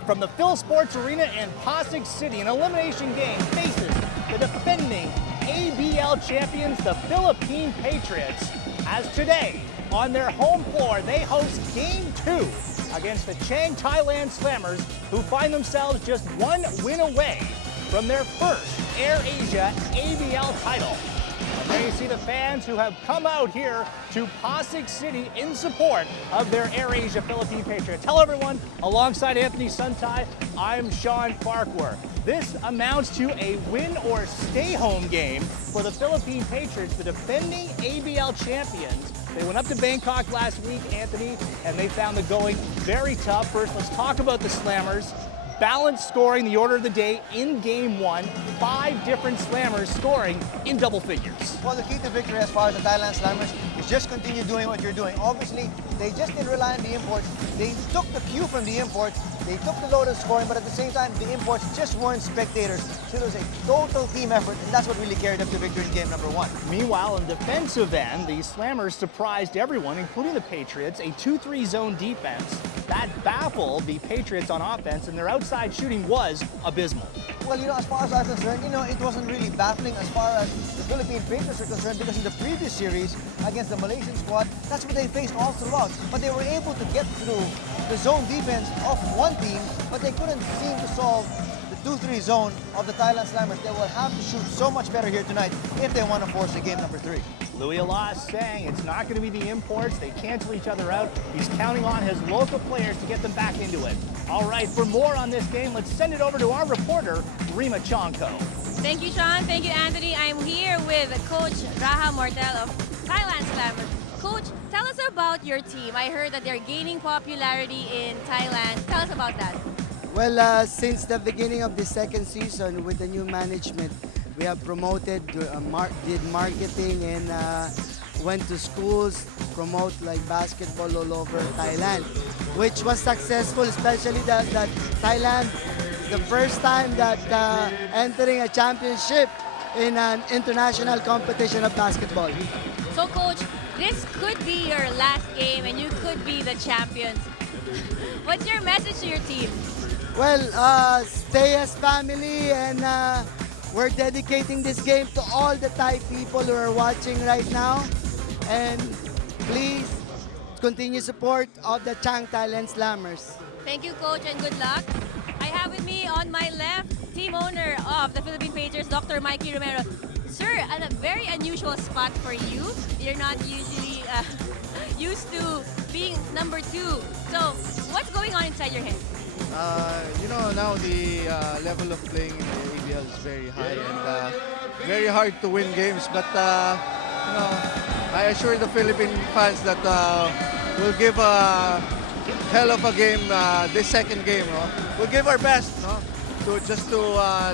Live from the Phil Sports Arena in Pasig City, an elimination game faces the defending ABL champions, the Philippine Patriots, as today, on their home floor, they host Game 2 against the Chang Thailand Slammers, who find themselves just one win away from their first AirAsia ABL title. And there you see the fans who have come out here to Pasig City in support of their AirAsia Philippine Patriots. Hello everyone, alongside Anthony Suntai, I'm Sean Farquhar. This amounts to a win or stay home game for the Philippine Patriots, the defending ABL champions. They went up to Bangkok last week, Anthony, and they found the going very tough. First, let's talk about the Slammers. Balanced scoring, the order of the day in Game 1. 5 different Slammers scoring in double figures. Well, the key to victory as far as the Thailand Slammers is just continue doing what you're doing. Obviously, they just didn't rely on the imports. They took the cue from the imports. They took the load of scoring, but at the same time, the imports just weren't spectators. So it was a total team effort, and that's what really carried them to victory in game number 1. Meanwhile, in defensive end, the Slammers surprised everyone, including the Patriots. A 2-3 zone defense that baffled the Patriots on offense, and their outside shooting was abysmal. Well, as far as I'm concerned, it wasn't really baffling as far as the Philippine Patriots are concerned, because in the previous series against the Malaysian squad, that's what they faced all throughout. But they were able to get through the zone defense of one team, but they couldn't seem to solve the 2-3 zone of the Thailand Slammers. They will have to shoot so much better here tonight if they want to force a game number 3. Louis Alas saying it's not going to be the imports. They cancel each other out. He's counting on his local players to get them back into it. All right, for more on this game, let's send it over to our reporter, Rima Chongko. Thank you, Sean. Thank you, Anthony. I'm here with Coach Raha Mortel of Thailand Slammers. Coach, tell us about your team. I heard that they're gaining popularity in Thailand. Tell us about that. Well, since the beginning of the second season with the new management, we have promoted, did marketing, and went to schools, promote like basketball all over Thailand, which was successful, especially that Thailand, the first time that entering a championship in an international competition of basketball. So, Coach, this could be your last game and you could be the champions. What's your message to your team? Well, stay as family, and we're dedicating this game to all the Thai people who are watching right now. And please continue support of the Chang Thailand Slammers. Thank you, Coach, and good luck. I have with me on my left, team owner of the Philippine Patriots, Dr. Mikey Romero. Sir, a very unusual spot for you. You're not usually used to being number 2. So, what's going on inside your head? Now the level of playing in the ABL is very high and very hard to win games. But, I assure the Philippine fans that we'll give a hell of a game this second game. We'll give our best to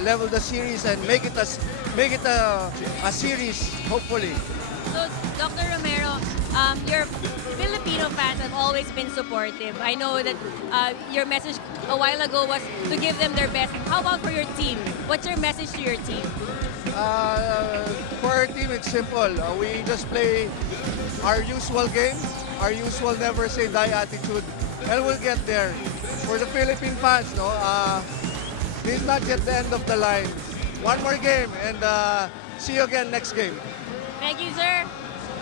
level the series and make it a series, hopefully. So, Dr. Romero, your Filipino fans have always been supportive. I know that your message a while ago was to give them their best. How about for your team? What's your message to your team? For our team, it's simple. We just play our usual game, our usual never say die attitude, and we'll get there. For the Philippine fans, this is not yet the end of the line. One more game, and see you again next game. Thank you, sir.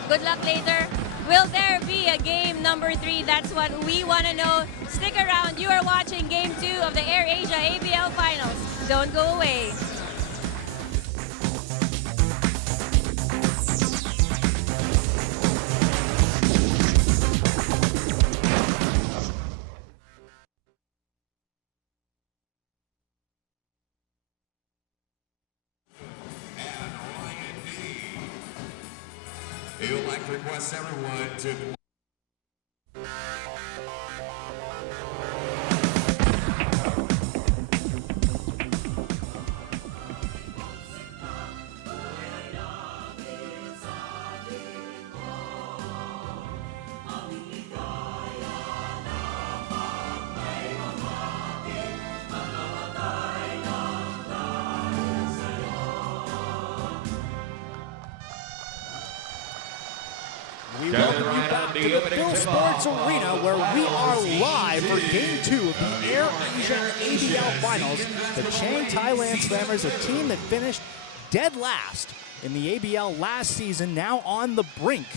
Good luck later. Will there be a game number 3? That's what we want to know. Stick around. You are watching Game 2 of the AirAsia ABL Finals. Don't go away. We would like to request everyone to We welcome you back to the Bill Sports Arena, where we are live for Game 2 of the Air Asia ABL Finals. The Chang Thailand Slammers, a team that finished dead last in the ABL last season, now on the brink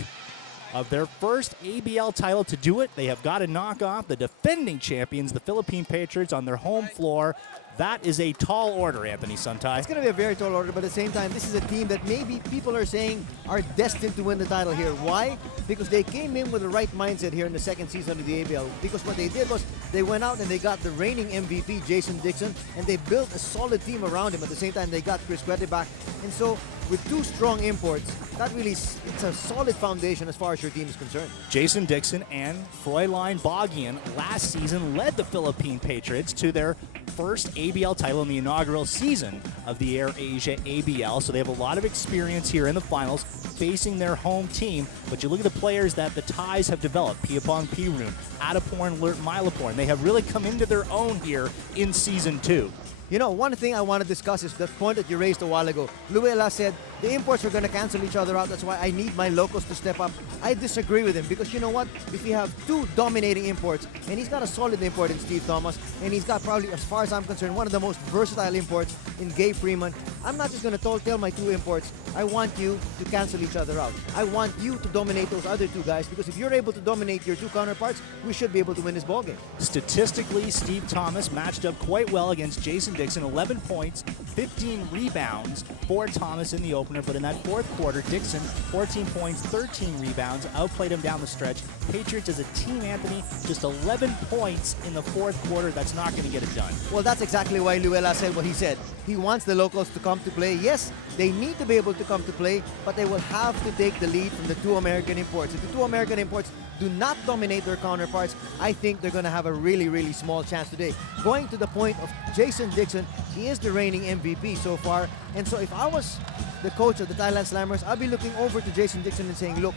of their first ABL title. To do it, they have got to knock off the defending champions, the Philippine Patriots, on their home floor. That is a tall order, Anthony Suntai. It's going to be a very tall order, but at the same time, this is a team that maybe people are saying are destined to win the title here. Why? Because they came in with the right mindset here in the second season of the ABL. Because what they did was they went out and they got the reigning MVP, Jason Dixon, and they built a solid team around him. At the same time, they got Chris Quete back. And so, with two strong imports, that really, it's a solid foundation as far as your team is concerned. Jason Dixon and Fräulein Bagian last season led the Philippine Patriots to their first ABL title in the inaugural season of the Air Asia ABL. So they have a lot of experience here in the finals facing their home team. But you look at the players that the Thais have developed: Piapong Pirun, Adaporn, Lert Milaporn. They have really come into their own here in season 2. You know, one thing I want to discuss is the point that you raised a while ago. Luella said the imports are going to cancel each other out. That's why I need my locals to step up. I disagree with him because you know what? If you have two dominating imports, and he's got a solid import in Steve Thomas, and he's got probably, as far as I'm concerned, one of the most versatile imports in Gabe Freeman, I'm not just going to tell my two imports, I want you to cancel each other out. I want you to dominate those other two guys, because if you're able to dominate your two counterparts, we should be able to win this ballgame. Statistically, Steve Thomas matched up quite well against Jason Dixon. 11 points, 15 rebounds for Thomas in the opener, but in that fourth quarter, Dixon, 14 points, 13 rebounds, outplayed him down the stretch. Patriots as a team, Anthony, just 11 points in the fourth quarter. That's not going to get it done. Well, that's exactly why Luella said what he said. He wants the locals to come to play. Yes, they need to be able to come to play, but they will have to take the lead from the two American imports. If the two American imports do not dominate their counterparts, I think they're going to have a really, really small chance today. Going to the point of Jason Dixon, he is the reigning MVP so far. And so if I was the coach of the Thailand Slammers, I'd be looking over to Jason Dixon and saying, look,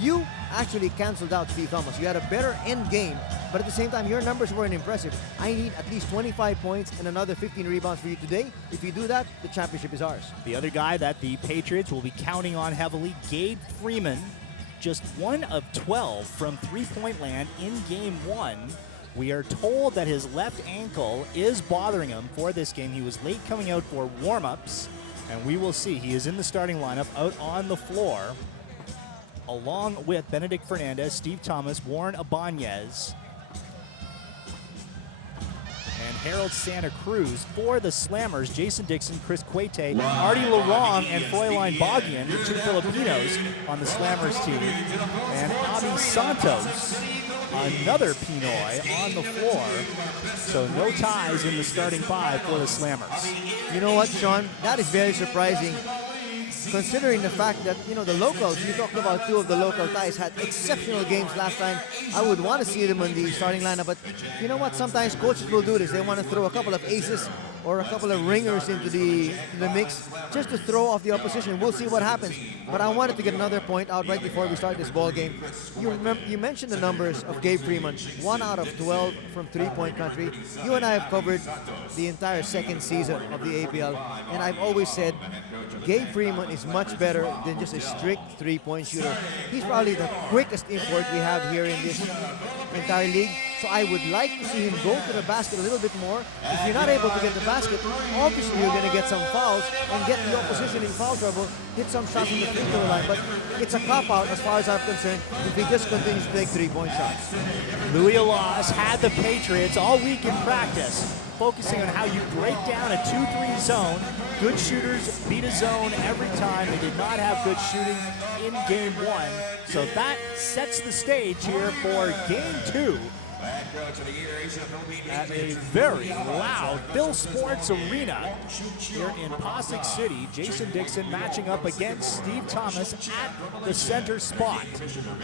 you actually canceled out Steve Thomas. You had a better end game, but at the same time, your numbers weren't impressive. I need at least 25 points and another 15 rebounds for you today. If you do that, the championship is ours. The other guy that the Patriots will be counting on heavily, Gabe Freeman, just 1 of 12 from three-point land in Game 1. We are told that his left ankle is bothering him for this game. He was late coming out for warm-ups, and we will see. He is in the starting lineup out on the floor, along with Benedict Fernandez, Steve Thomas, Warren Ibanez, and Harold Santa Cruz. For the Slammers, Jason Dixon, Chris Quete, Artie Larong, and Fräulein Bagian, the two Filipinos on the Slammers team, and Abi Santos, another Pinoy, on the floor. So no ties in the starting five for the Slammers. You know what, Sean? That is very surprising, considering the fact that, you know, the locals, you talked about two of the local Thais had exceptional games last time. I would want to see them in the starting lineup, but you know what? Sometimes coaches will do this. They want to throw a couple of aces or a couple of ringers into the mix just to throw off the opposition. We'll see what happens. But I wanted to get another point out right before we start this ball game. You mentioned the numbers of Gabe Freeman, 1 out of 12 from three-point country. You and I have covered the entire second season of the ABL, and I've always said Gabe Freeman is much better than just a strict three-point shooter. He's probably the quickest import we have here in this entire league. So I would like to see him go to the basket a little bit more. If you're not able to get the basket, obviously you're going to get some fouls and get the opposition in foul trouble, hit some shots from the free throw line. But it's a cop-out as far as I'm concerned if he just continues to take three-point shots. Louis Alas had the Patriots all week in practice, focusing on how you break down a 2-3 zone. Good shooters beat a zone every time. They did not have good shooting in Game 1. So that sets the stage here for Game 2 at a very loud Bill Sports Arena here in Pasig City. Jason Dixon matching up against Steve Thomas at the center spot.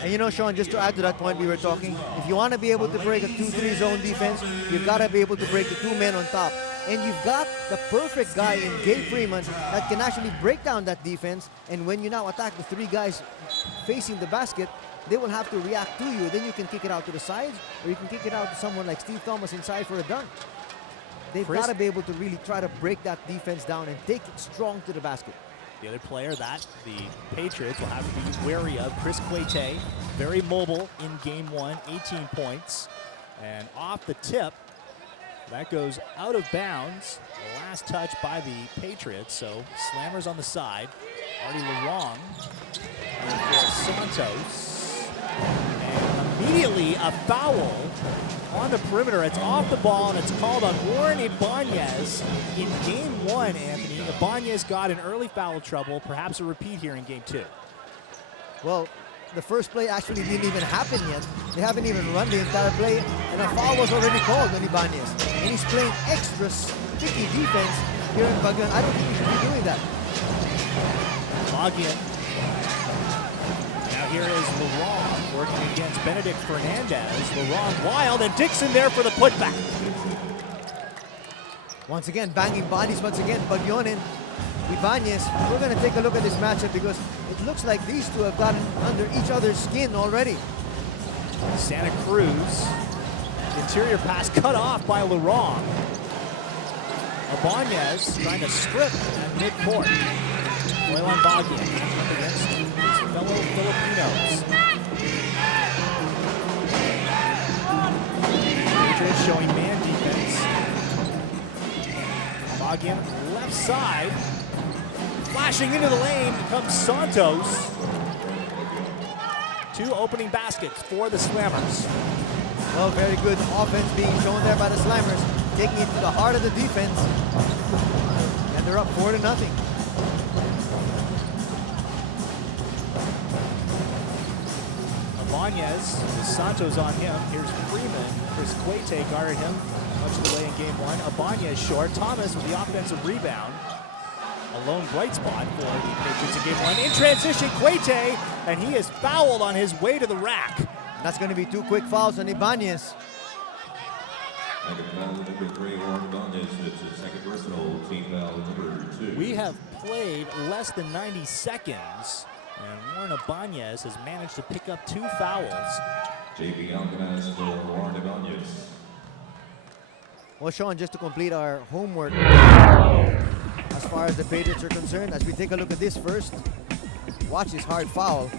And you know, Sean, just to add to that point we were talking, if you want to be able to break a 2-3 zone defense, you've got to be able to break the two men on top. And you've got the perfect guy in Gabe Freeman that can actually break down that defense. And when you now attack the three guys facing the basket, they will have to react to you. Then you can kick it out to the sides, or you can kick it out to someone like Steve Thomas inside for a dunk. They've got to be able to really try to break that defense down and take it strong to the basket. The other player that the Patriots will have to be wary of, Chris Quete, very mobile in game one, 18 points. And off the tip, that goes out of bounds. The last touch by the Patriots, so Slammers on the side. Artie Larong for Santos. And immediately a foul on the perimeter. It's off the ball, and it's called on Warren Ibanez in game one, Anthony. Ibanez got in early foul trouble, perhaps a repeat here in game two. Well, the first play actually didn't even happen yet. They haven't even run the entire play, and a foul was already called on Ibanez. And he's playing extra sticky defense here in Baguio. I don't think he should be doing that. Baguio. Now here is Larong working against Benedict Fernandez. Larong wild, and Dixon there for the putback. Once again, banging bodies once again. Baguio and Ibanez. We're going to take a look at this matchup because it looks like these two have gotten under each other's skin already. Santa Cruz. Interior pass cut off by Larong. Ibanez trying to strip at midcourt. Moilan Baguio up against his fellow Filipinos. Patriots showing man defense. Baguio left side. Flashing into the lane comes Santos. Two opening baskets for the Slammers. Well, very good offense being shown there by the Slammers, taking it to the heart of the defense. And they're up 4-0. Ibanez with Santos on him. Here's Freeman. Chris Quete guarded him much of the way in game one. Ibanez short. Thomas with the offensive rebound. A lone bright spot for the Patriots in game one. In transition, Quete, and he is fouled on his way to the rack. That's going to be 2 quick fouls on Ibanez. We have played less than 90 seconds, and Warren Ibanez has managed to pick up 2 fouls. JP Alcaraz for Warren Ibanez. Well, Sean, just to complete our homework, as far as the Patriots are concerned, as we take a look at this first, watch this hard foul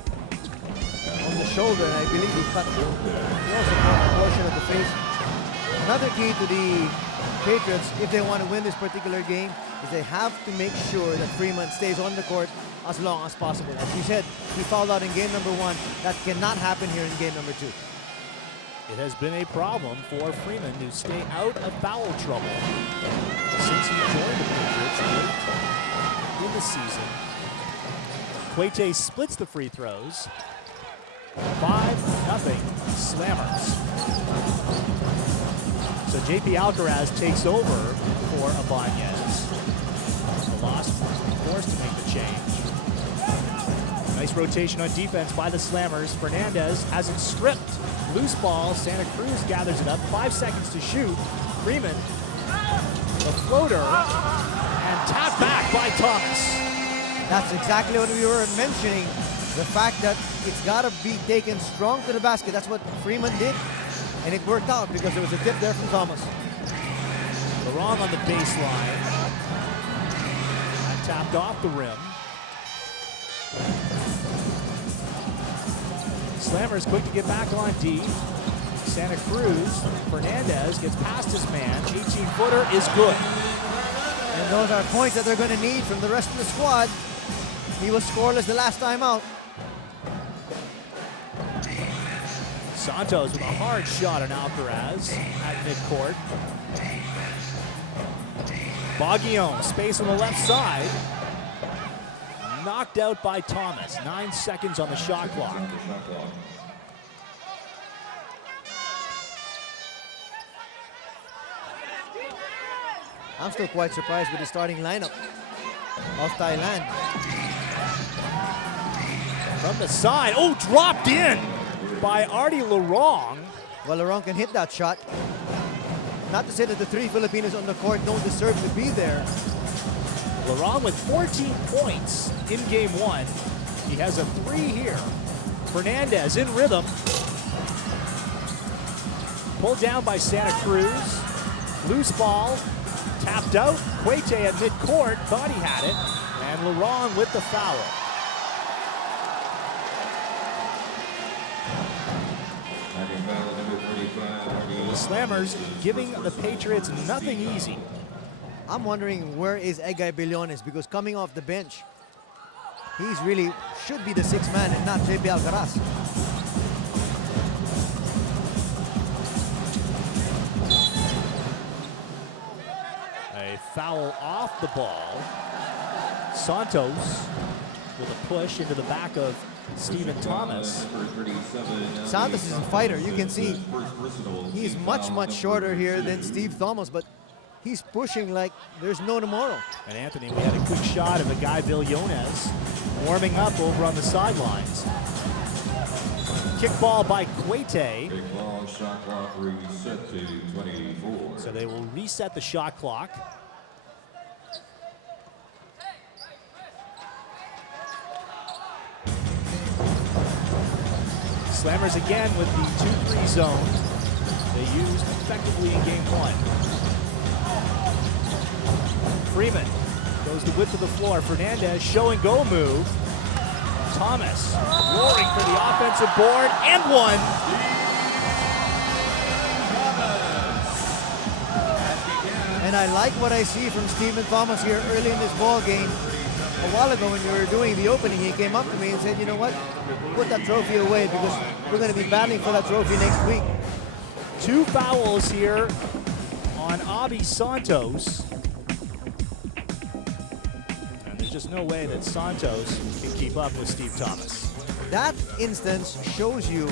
on the shoulder, and I believe he cut the portion of the face. Another key to the Patriots, if they want to win this particular game, is they have to make sure that Freeman stays on the court as long as possible. As you said, he fouled out in game number 1. That cannot happen here in game number 2. It has been a problem for Freeman to stay out of foul trouble since he joined the Patriots late in the season. Quete splits the free throws. 5-0 Slammers. So JP Alcaraz takes over for Ibanez. The loss forced to make the change. Nice rotation on defense by the Slammers. Fernandez has it stripped. Loose ball. Santa Cruz gathers it up. 5 seconds to shoot. Freeman, the floater, and tapped back by Thomas. That's exactly what we were mentioning. The fact that it's got to be taken strong to the basket. That's what Freeman did, and it worked out because there was a tip there from Thomas. Larong on the baseline. That tapped off the rim. Slammers quick to get back on D. Santa Cruz, Fernandez gets past his man. 18-footer is good. And those are points that they're going to need from the rest of the squad. He was scoreless the last time out. Santos with a hard shot on Alcaraz at midcourt. Baguio, space on the left side. Knocked out by Thomas. 9 seconds on the shot clock. I'm still quite surprised with the starting lineup of Thailand. From the side, oh, dropped in by Artie Larong. Well, Larong can hit that shot. Not to say that the 3 Filipinos on the court don't deserve to be there. Larong with 14 points in game 1. He has a 3 here. Fernandez in rhythm. Pulled down by Santa Cruz. Loose ball. Tapped out. Quete at midcourt. Thought he had it. And And Laurent with the foul. The Slammers giving the Patriots nothing easy. I'm wondering where is Egay Billones, because coming off the bench, he's really should be the sixth man and not JP Alcaraz. A foul off the ball. Santos with a push into the back of Stephen Thomas. Santos is a fighter. You can see he's much shorter here than Steve Thomas, but he's pushing like there's no tomorrow. And Anthony, we had a quick shot of a guy, Billones, warming up over on the sidelines. Kick ball by Cuete. Big ball, shot clock reset to 24. So they will reset the shot clock. Slammers again with the 2-3 zone they used effectively in game one. Freeman goes the width of the floor. Fernandez show and go move. Thomas roaring for the offensive board and one. And I like what I see from Stephen Thomas here early in this ball game. A while ago when we were doing the opening, he came up to me and said, you know what, put that trophy away because we're going to be battling for that trophy next week. 2 fouls here on Abi Santos. And there's just no way that Santos can keep up with Steve Thomas. That instance shows you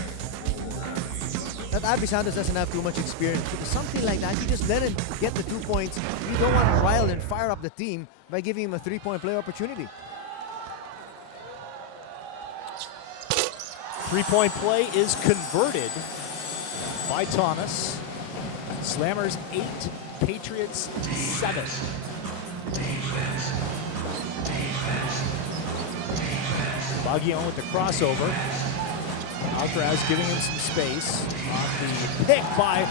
that Abi Santos doesn't have too much experience. Because something like that, you just let him get the 2 points. You don't want to rile and fire up the team by giving him a 3-point play opportunity. 3-point play is converted by Thomas. Slammers 8, Patriots 7. Baguillon with the crossover. Alcaraz giving him some space. On the pick by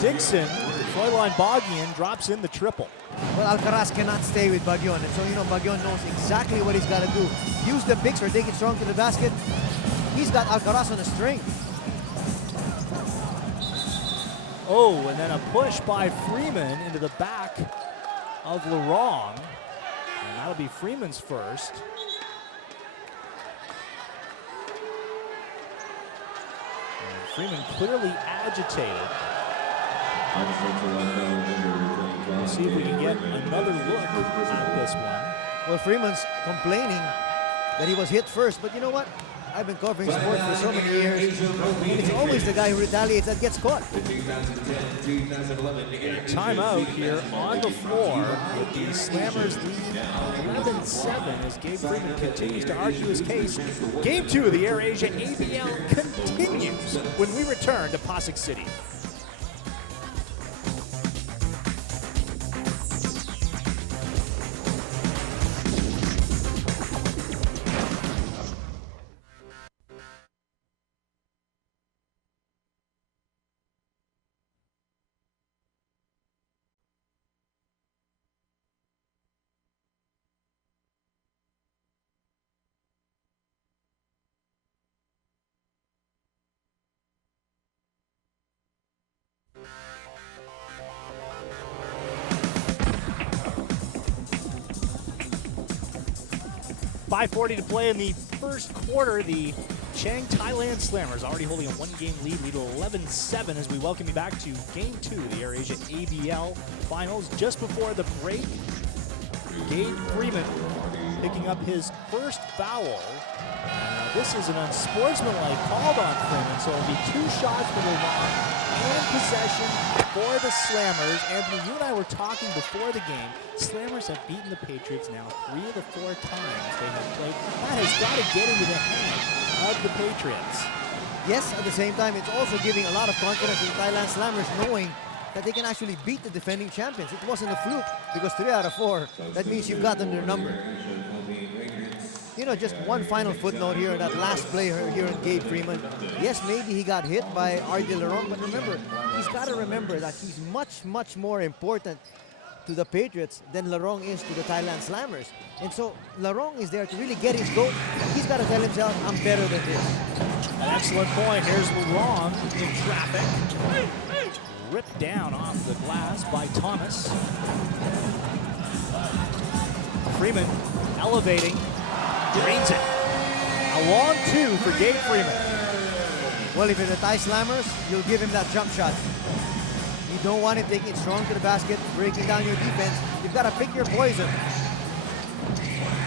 Dixon, Froilan Baguillon drops in the triple. Well, Alcaraz cannot stay with Baguillon, and so, you know, Baguillon knows exactly what he's got to do. Use the picks or take it strong to the basket. He's got Alcaraz on a string. Oh, and then a push by Freeman into the back of Laurent. And that'll be Freeman's first. And Freeman clearly agitated. We'll see if we can get another look at this one. Well, Freeman's complaining that he was hit first, but you know what? I've been covering sports for so many years, and it's always the guy who retaliates that gets caught. Timeout here on the floor with the Slammers lead 11-7 as Gabe Freeman continues to argue his case. Game 2 of the AirAsia ABL continues when we return to Pasig City. .540 to play in the first quarter. The Chang Thailand Slammers already holding a 1-game lead 11-7 as we welcome you back to Game 2 of the AirAsia ABL Finals. Just before the break, Gabe Freeman picking up his first foul. This is an unsportsmanlike called on Freeman, so it'll be 2 shots for Laurent and possession for the Slammers. Anthony, you and I were talking before the game. Slammers have beaten the Patriots now 3 of the 4 times they have played. That has got to get into the head of the Patriots. Yes, at the same time, it's also giving a lot of confidence in Thailand Slammers knowing that they can actually beat the defending champions. It wasn't a fluke because 3 out of 4, that means you've gotten their number. You know, just one final footnote here, that last play here in Gabe Freeman. Yes, maybe he got hit by R.D. Laurent, but remember, he's got to remember that he's much more important to the Patriots than Larong is to the Thailand Slammers. And so Larong is there to really get his goat. He's got to tell himself, I'm better than this. An excellent point. Here's Larong in traffic. Ripped down off the glass by Thomas. Freeman elevating, drains it. A long 2 for Gabe Freeman. Well, if you're the Thai Slammers, you'll give him that jump shot. You don't want him taking it strong to the basket, breaking down your defense. You've got to pick your poison.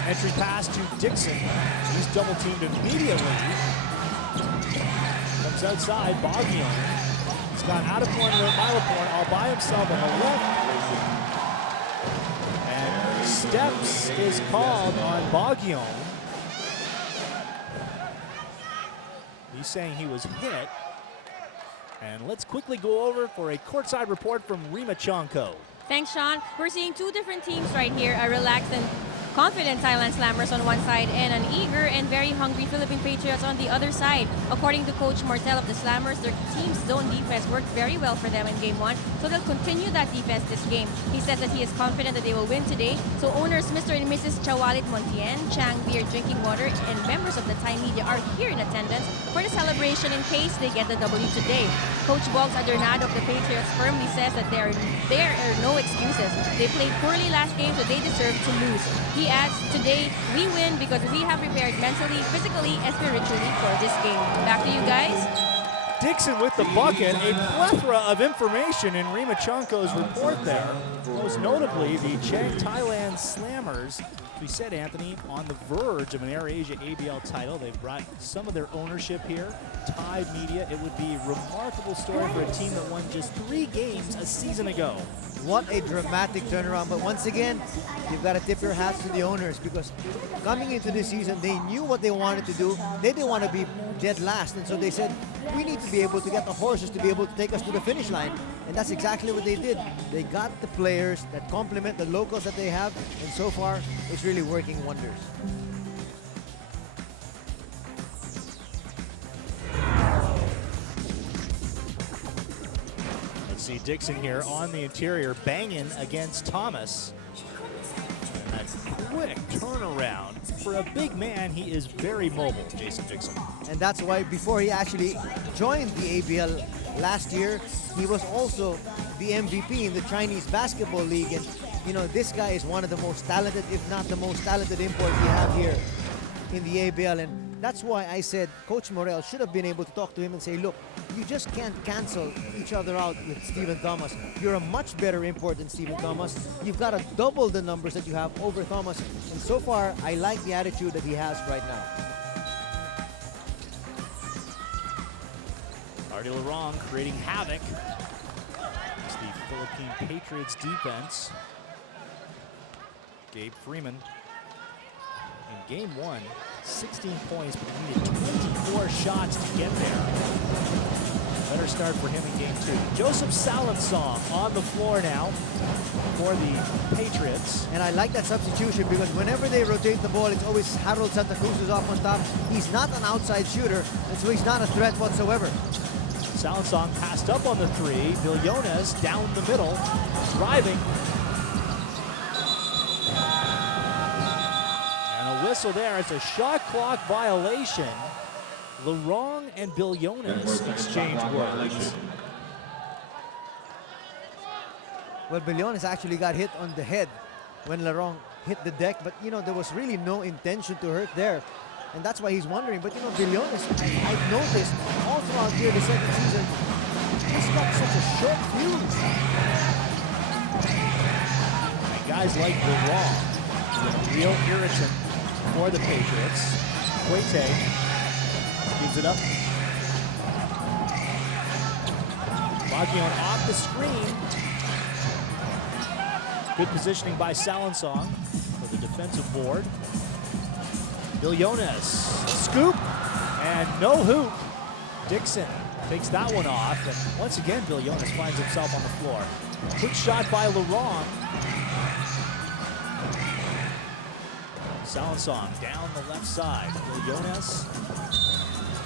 Entry pass to Dixon. He's double teamed immediately. Comes outside, Baguion. He's gone out of corner at Milaport all by himself on the left. And steps is called on Baguion. He's saying he was hit. And let's quickly go over for a courtside report from Rima Chanko. Thanks, Sean. We're seeing two different teams right here, a relaxed and confident Thailand Slammers on one side and an eager and very hungry Philippine Patriots on the other side. According to Coach Martel of the Slammers, their team's zone defense worked very well for them in Game 1, so they'll continue that defense this game. He says that he is confident that they will win today, so owners Mr. and Mrs. Chawalit Montien, Chang Beer Drinking Water, and members of the Thai media are here in attendance for the celebration in case they get the W today. Coach Bogs Adornado of the Patriots firmly says that there are no excuses. They played poorly last game, so they deserve to lose. He adds, today we win because we have prepared mentally, physically, and spiritually for this game. Back to you guys. Dixon with the bucket, a plethora of information in Rima Chanko's report there. Most notably, the Chang Thailand Slammers, as we said, Anthony, on the verge of an Air Asia ABL title. They've brought some of their ownership here. Thai media, it would be a remarkable story for a team that won just 3 games a season ago. What a dramatic turnaround. But once again, you've got to tip your hats to the owners because coming into this season, they knew what they wanted to do. They didn't want to be dead last. And so they said, we need to be able to get the horses to be able to take us to the finish line. And that's exactly what they did. They got the players that complement the locals that they have. And so far, it's really working wonders. See Dixon here on the interior banging against Thomas. And a quick turnaround. For a big man, he is very mobile, Jason Dixon. And that's why before he actually joined the ABL last year, he was also the MVP in the Chinese Basketball League. And, you know, this guy is one of the most talented, if not the most talented import we have here in the ABL. And that's why I said Coach Morel should have been able to talk to him and say, look, you just can't cancel each other out with Stephen Thomas. You're a much better import than Stephen Thomas. You've got to double the numbers that you have over Thomas. And so far, I like the attitude that he has right now. Artie Larong creating havoc. It's the Philippine Patriots defense. Gabe Freeman in Game 1, 16 points, but he needed 24 shots to get there. Better start for him in Game 2. Joseph Salensong on the floor now for the Patriots. And I like that substitution because whenever they rotate the ball, it's always Harold Santa Cruz who's up on top. He's not an outside shooter, and so he's not a threat whatsoever. Salensong passed up on the 3. Villones down the middle, driving. And a whistle there. It's a shot clock violation. Larong and Villones exchange words. Well, Villones actually got hit on the head when Larong hit the deck, but you know, there was really no intention to hurt there. And that's why he's wondering. But you know, Villones, I've noticed all throughout here the second season, he's got such a short fuse. And guys like Larong, real irritant for the Patriots. Quete gives it up. Baguion off the screen. Good positioning by Salensong for the defensive board. Villones, scoop, and no hoop. Dixon takes that one off, and once again, Villones finds himself on the floor. Quick shot by Larong. Salensong down the left side. Villones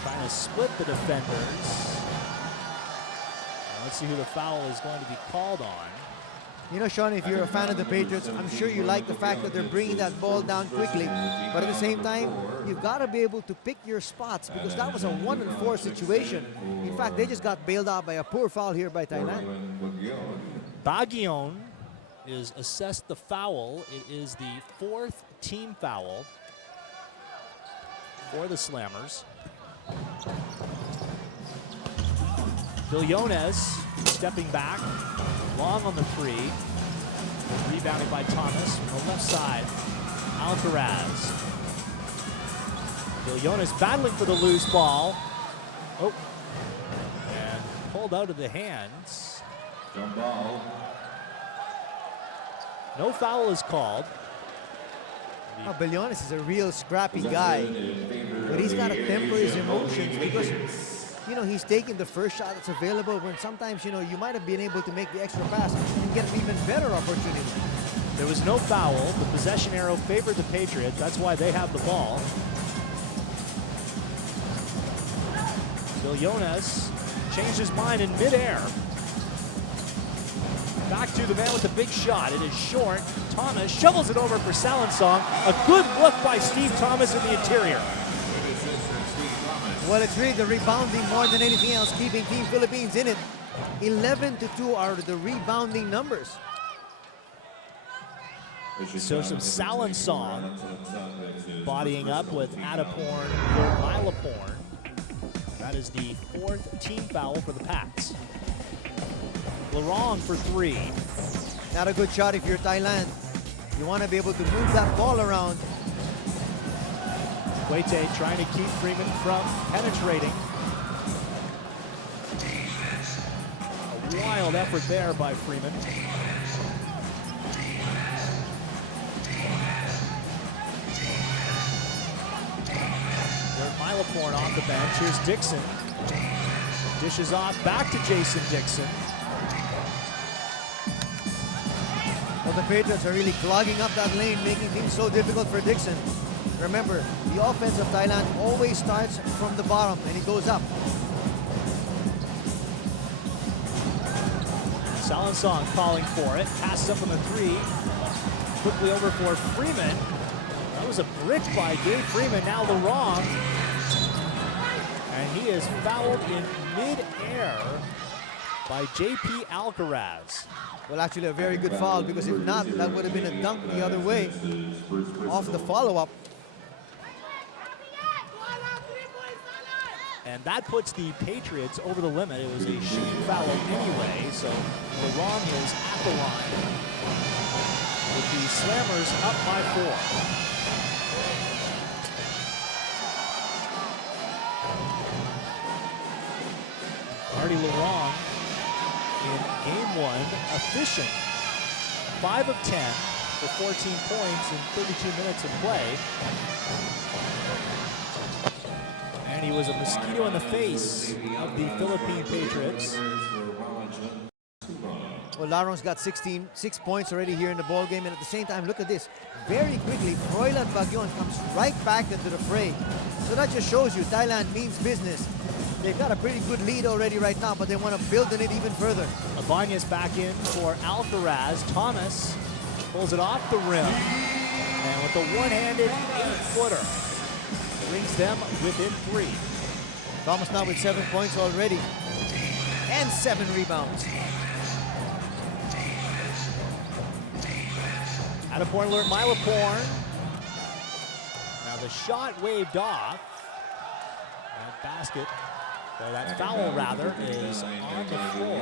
trying to split the defenders. Now let's see who the foul is going to be called on. You know, Sean, if you're a fan of the Patriots, I'm sure you like the fact that they're bringing that ball down quickly. But at the same time, you've got to be able to pick your spots because that was a 1-4 situation. In fact, they just got bailed out by a poor foul here by Thailand. Baguion is assessed the foul. It is the 4th team foul for the Slammers. Villones stepping back, long on the 3. Rebounded by Thomas from the left side. Alcaraz. Villones battling for the loose ball. Oh, and pulled out of the hands. Jump ball. No foul is called. Oh, Villones is a real scrappy guy, but he's got to temper his emotions because, you know, he's taking the first shot that's available when sometimes, you know, you might have been able to make the extra pass and get an even better opportunity. There was no foul. The possession arrow favored the Patriots. That's why they have the ball. Villones changed his mind in midair. Back to the man with the big shot. It is short. Thomas shovels it over for Salensong. A good look by Steve Thomas in the interior. Well, it's really the rebounding more than anything else, keeping Team Philippines in it. 11-2 are the rebounding numbers. So some Salensong bodying up with Adaporn, Milaporn. That is the 4th team foul for the Pats. Larong for 3. Not a good shot if you're Thailand. You want to be able to move that ball around. Waite trying to keep Freeman from penetrating. A wild effort there by Freeman. Milaporn off the bench. Here's Dixon. Dishes off back to Jason Dixon. Well, the Patriots are really clogging up that lane, making things so difficult for Dixon. Remember, the offense of Thailand always starts from the bottom and it goes up. Salensong calling for it. Passes up on the 3. Quickly over for Freeman. That was a brick by Dave Freeman. Now Larong. And he is fouled in mid-air by J.P. Alcaraz. Well, actually a very good foul because if not, that would have been a dunk the other way off the follow-up. And that puts the Patriots over the limit. It was a shooting foul anyway, so Larong is at the line with the Slammers up by 4. Artie Larong in game 1, efficient. 5 of 10 for 14 points in 32 minutes of play. And he was a mosquito in the face of the Philippine Patriots. Well, Larong's got 6 points already here in the ball game, and at the same time, look at this. Very quickly, Froilan Baguion comes right back into the fray. So that just shows you Thailand means business. They've got a pretty good lead already right now, but they want to build on it even further. Abanya's back in for Alcaraz. Thomas pulls it off the rim. And with a one-handed 8-footer, brings them within 3. Thomas now with 7 points already. And 7 rebounds. Adaporn alert, Milaporn. Now the shot waved off. That basket, or that foul rather, is on the floor.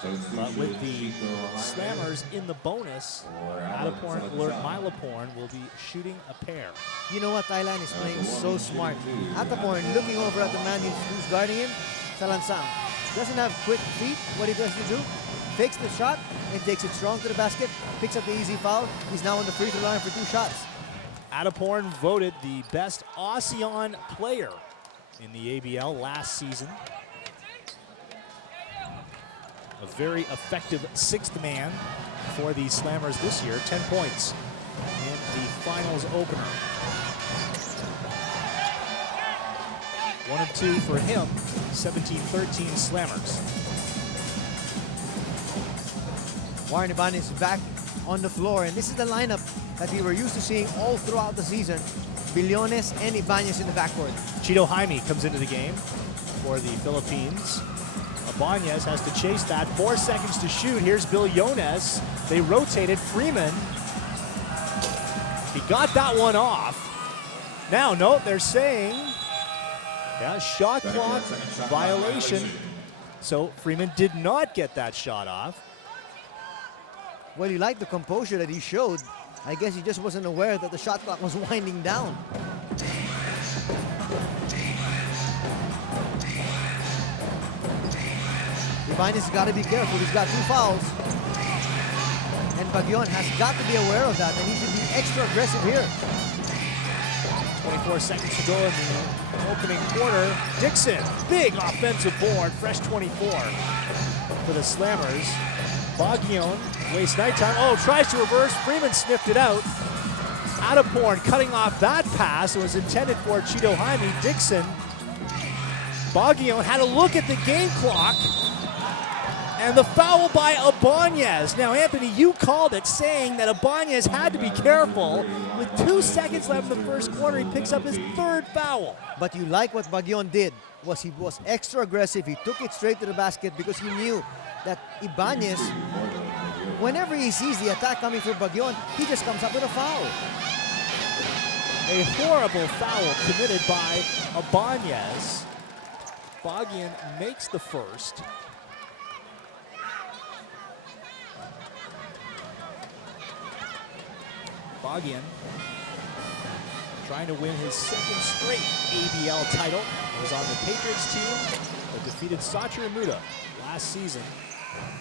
But with the Slammers in the bonus, Adaporn alert, Milaporn will be shooting a pair. You know what? Thailand is playing so smart. Adaporn looking over at the man who's guarding him, Salansang. Doesn't have quick feet. What he does to do, fakes the shot and takes it strong to the basket, picks up the easy foul. He's now on the free throw line for 2 shots. Adaporn voted the best ASEAN player in the ABL last season. A very effective 6th man for the Slammers this year. 10 points in the finals opener. 1 of 2 for him, 17-13 slammers. Warren Ibanez back on the floor, and this is the lineup that we were used to seeing all throughout the season. Billones and Ibanez in the backcourt. Cheeto Jaime comes into the game for the Philippines. Ibanez has to chase that. 4 seconds to shoot. Here's Billones. They rotated. Freeman. He got that one off. Now, no, they're saying, yeah, shot clock violation. So Freeman did not get that shot off. Well, you like the composure that he showed. I guess he just wasn't aware that the shot clock was winding down. Ibanez has got to be careful. He's got 2 fouls. And Baguion has got to be aware of that, and he should be extra aggressive here. 24 seconds to go in the opening quarter. Dixon, big offensive board, fresh 24 for the Slammers. Baguion wastes night time. Oh, tries to reverse. Freeman sniffed it out. Adeporn cutting off that pass. It was intended for Cheeto Jaime. Dixon. Baguion had a look at the game clock. And the foul by Ibanez. Now, Anthony, you called it, saying that Ibanez had to be careful. With 2 seconds left in the first quarter, he picks up his 3rd foul. But you like what Baguion did. He was extra aggressive. He took it straight to the basket because he knew that Ibanez, whenever he sees the attack coming for Baguion, he just comes up with a foul. A horrible foul committed by Ibanez. Baguion makes the first. Baguion trying to win his 2nd straight ABL title. He was on the Patriots team that defeated Sachi Muda last season.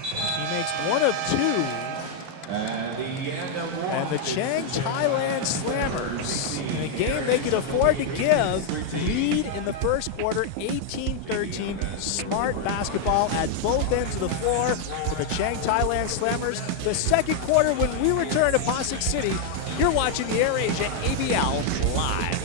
He makes 1 of 2. And the Chang Thailand Slammers, in a game they could afford to give, lead in the first quarter, 18-13. Smart basketball at both ends of the floor for the Chang Thailand Slammers. The second quarter, when we return to Pasig City, you're watching the AirAsia ABL live.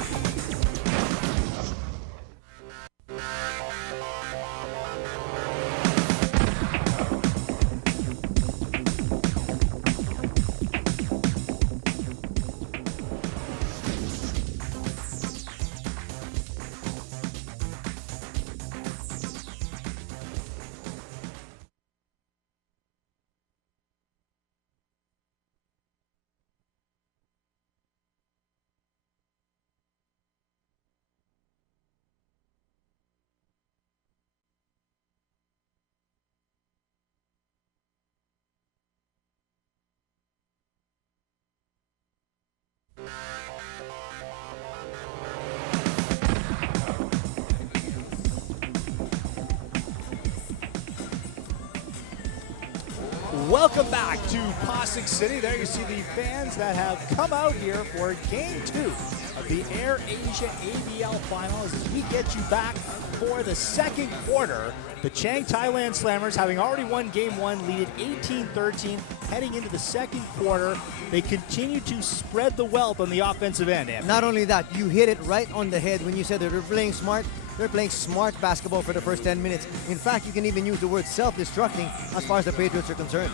Welcome back to Pasig City. There you see the fans that have come out here for Game 2 of the AirAsia ABL Finals as we get you back for the second quarter. The Chang Thailand Slammers, having already won Game 1, lead at 18-13. Heading into the second quarter, they continue to spread the wealth on the offensive end. Anthony. Not only that, you hit it right on the head when you said that they're playing smart. They're playing smart basketball for the first 10 minutes. In fact, you can even use the word self-destructing as far as the Patriots are concerned.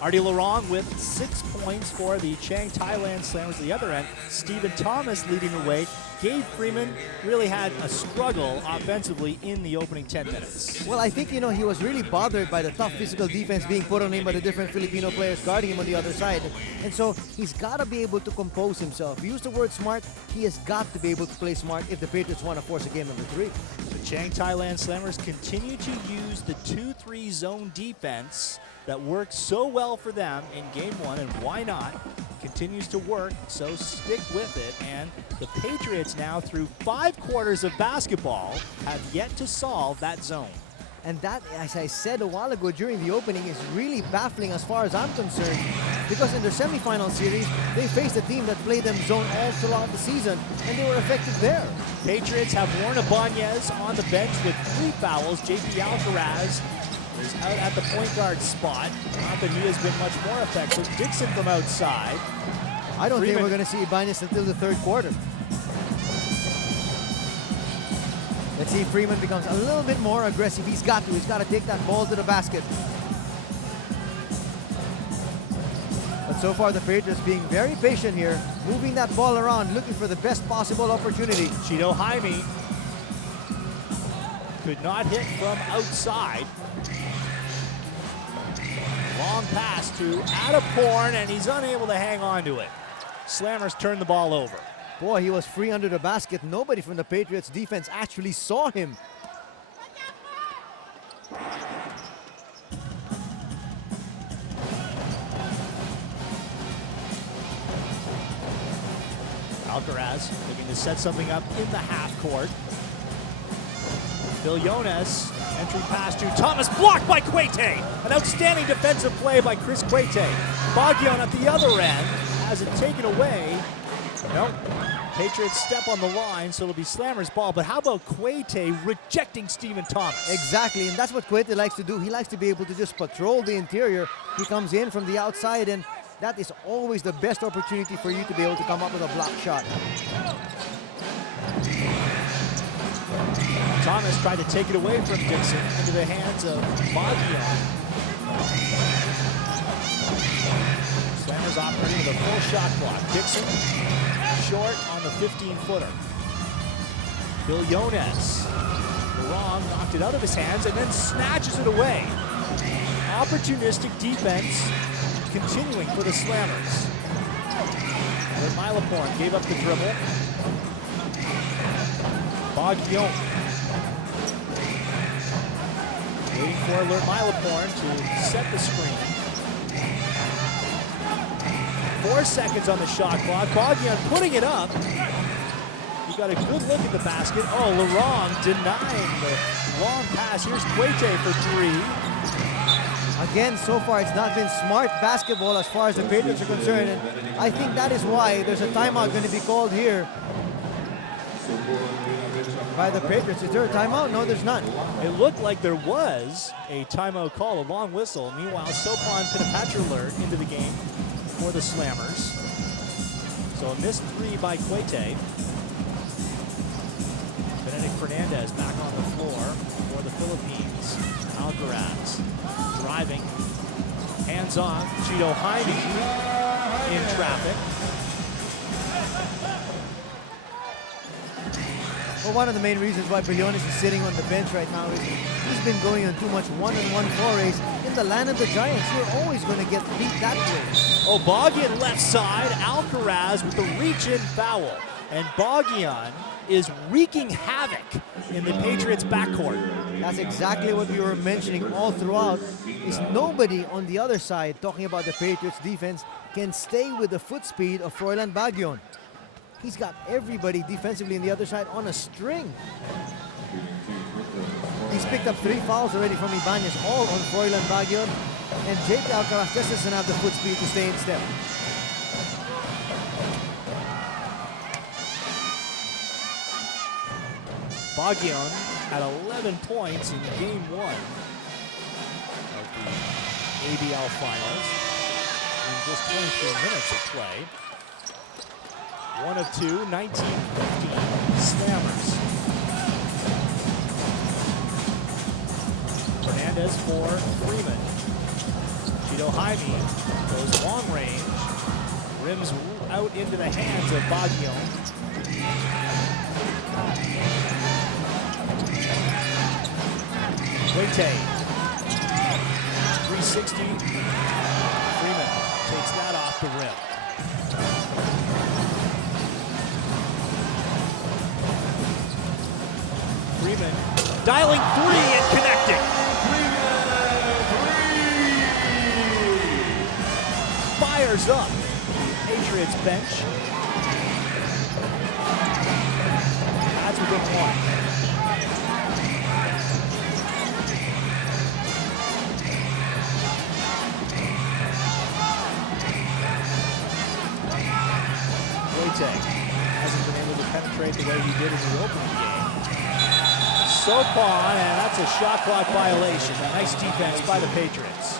Artie Laurent with 6 points for the Chang Thailand Slammers. At the other end, Stephen Thomas leading the way. Gabe Freeman really had a struggle offensively in the opening 10 minutes. Well, I think, he was really bothered by the tough physical defense being put on him by the different Filipino players guarding him on the other side. And so he's got to be able to compose himself. Use the word smart. He has got to be able to play smart if the Patriots want to force a game number 3. The Chang Thailand Slammers continue to use the 2-3 zone defense that worked so well for them in Game 1, and why not? Continues to work, so stick with it. And the Patriots now, through 5 quarters of basketball, have yet to solve that zone. And that, as I said a while ago during the opening, is really baffling as far as I'm concerned. Because in their semifinal series, they faced a team that played them zone all throughout the season, and they were effective there. Patriots have Warren Ibanez on the bench with 3 fouls. JP Alcaraz is out at the point guard spot. Not that he has been much more effective. Dixon from outside. I don't think we're going to see Ibanez until the third quarter. Let's see if Freeman becomes a little bit more aggressive. He's got to take that ball to the basket. But so far the Patriots being very patient here, moving that ball around, looking for the best possible opportunity. Cheeto Jaime could not hit from outside. Long pass to Adaporn, and he's unable to hang on to it. Slammers turn the ball over. Boy, he was free under the basket. Nobody from the Patriots defense actually saw him. Alcaraz looking to set something up in the half court. Villones, entry pass to Thomas, blocked by Quete. An outstanding defensive play by Chris Quete. Bogyan at the other end has it taken away. Nope. Patriots step on the line, so it'll be Slammer's ball. But how about Quete rejecting Stephen Thomas? Exactly, and that's what Quete likes to do. He likes to be able to just patrol the interior. He comes in from the outside, and that is always the best opportunity for you to be able to come up with a block shot. Thomas tried to take it away from Dixon into the hands of Bogyan. Slammers operating with a full shot clock. Dixon short on the 15-footer. Villones, Laurent knocked it out of his hands and then snatches it away. Opportunistic defense continuing for the Slammers. Milaporn gave up the dribble. Bogyan waiting for Alert Milaporn to set the screen. 4 seconds on the shot clock. Bogyan putting it up. He got a good look at the basket. Oh, Laurent denying the long pass. Here's Quete for three. Again, so far it's not been smart basketball as far as the Patriots are concerned, and I think that is why there's a timeout going to be called here by the Patriots. Is there a timeout? No, there's none. It looked like there was a timeout call, a long whistle. Meanwhile, Sopan Pinapatra alert into the game for the Slammers. So a missed three by Quete. Benedict Fernandez back on the floor for the Philippines. Alcaraz driving, hands on, Cheeto Jaime in traffic. Well, one of the main reasons why Villones is sitting on the bench right now is he's been going on too much one-on-one forays. In the land of the Giants, you're always going to get beat that way. Oh, Bogyan left side, Alcaraz with the reach-in foul. And Bogyan is wreaking havoc in the Patriots' backcourt. That's exactly what we were mentioning all throughout, is nobody on the other side, talking about the Patriots defense, can stay with the foot speed of Froilan Bogyan. He's got everybody defensively on the other side on a string. He's picked up 3 fouls already from Ibanez, all on Froilan Bogyan, and JP Alcaraz just doesn't have the foot speed to stay in step. Bogyan had 11 points in game 1 of the ABL finals in just 23 minutes of play. 1 of 2, 19-15 Slammers. Fernandez for Freeman. Cheeto Jaime goes long range, rims out into the hands of Bogyan. Quete, 360. Freeman takes that off the rim. Freeman dialing 3 and connecting. Fires up the Patriots bench. That's within 1. Hasn't been able to penetrate the way he did in the opening game. Sopan, and that's a shot clock violation. A nice defense by the Patriots.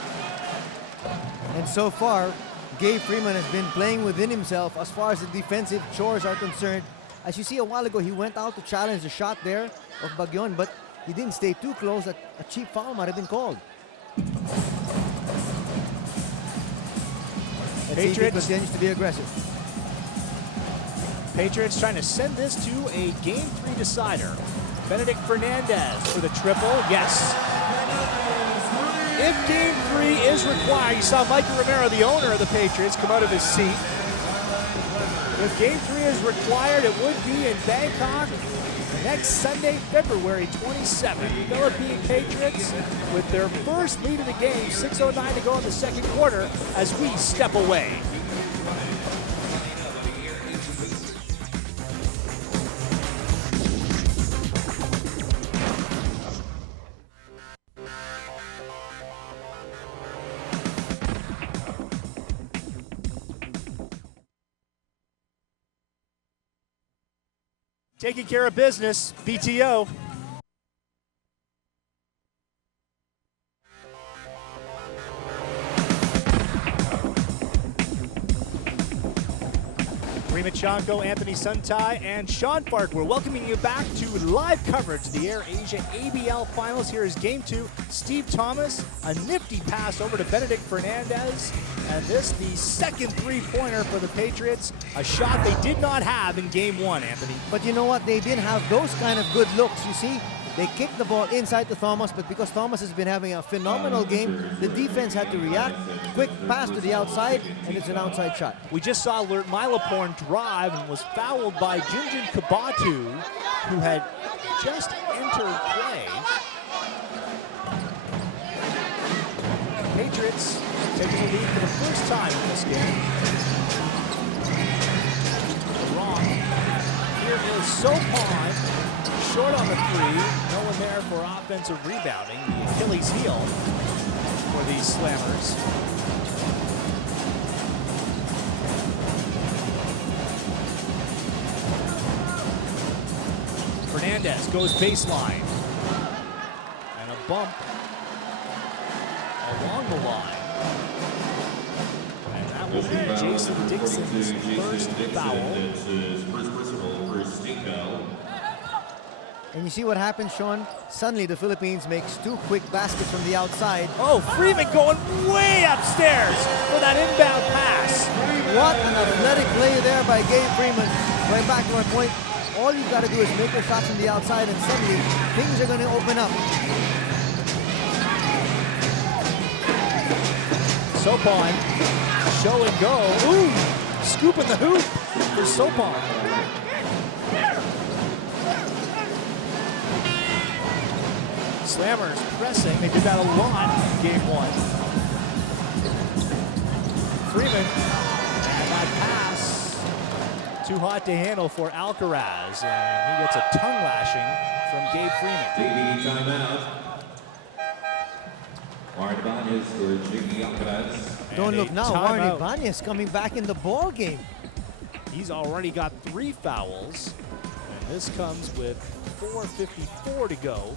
And so far, Gabe Freeman has been playing within himself as far as the defensive chores are concerned. As you see a while ago, he went out to challenge the shot there of Bagyon, but he didn't stay too close. A cheap foul might have been called. Patriots continues to be aggressive. Patriots trying to send this to a Game 3 decider. Benedict Fernandez for the triple. Yes. If Game 3 is required, you saw Mikey Romero, the owner of the Patriots, come out of his seat. If Game 3 is required, it would be in Bangkok next Sunday, February 27th. Philippine Patriots with their first lead of the game, 6:09 to go in the second quarter as we step away. Taking care of business, BTO. Rima Chanko, Anthony Suntai, and Sean Fark. We're welcoming you back to live coverage of the Air Asia ABL Finals. Here is Game 2. Steve Thomas, a nifty pass over to Benedict Fernandez. And this, the second three-pointer for the Patriots. A shot they did not have in Game 1, Anthony. But you know what? They didn't have those kind of good looks, you see? They kicked the ball inside to Thomas, but because Thomas has been having a phenomenal game, the defense had to react. Quick pass to the outside, and it's an outside shot. We just saw Milaporn drive and was fouled by Jinjin Kabatu, who had just entered play. Patriots taking the lead for the first time in this game. Wrong. Here is Sopon, short on the three. No one there for offensive rebounding. The Achilles heel for these Slammers. Fernandez goes baseline. And a bump along the line. And that will be Jason Dixon's first foul. And you see what happens, Sean? Suddenly the Philippines makes two quick baskets from the outside. Oh, Freeman going way upstairs for that inbound pass. What an athletic play there by Gabe Freeman. Right back to our point. All you've got to do is make your shot from the outside, and suddenly things are going to open up. Sopon, show and go. Ooh, scoop in the hoop for Sopon. Slammers pressing. They did that a lot in Game 1. Freeman, and that pass too hot to handle for Alcaraz, and he gets a tongue lashing from Gabe Freeman. JB timeout. Warren Ibanez for JB Alcaraz. Don't look now, Warren timeout. Ibanez coming back in the ball game. He's already got 3 fouls, and this comes with 4:54 to go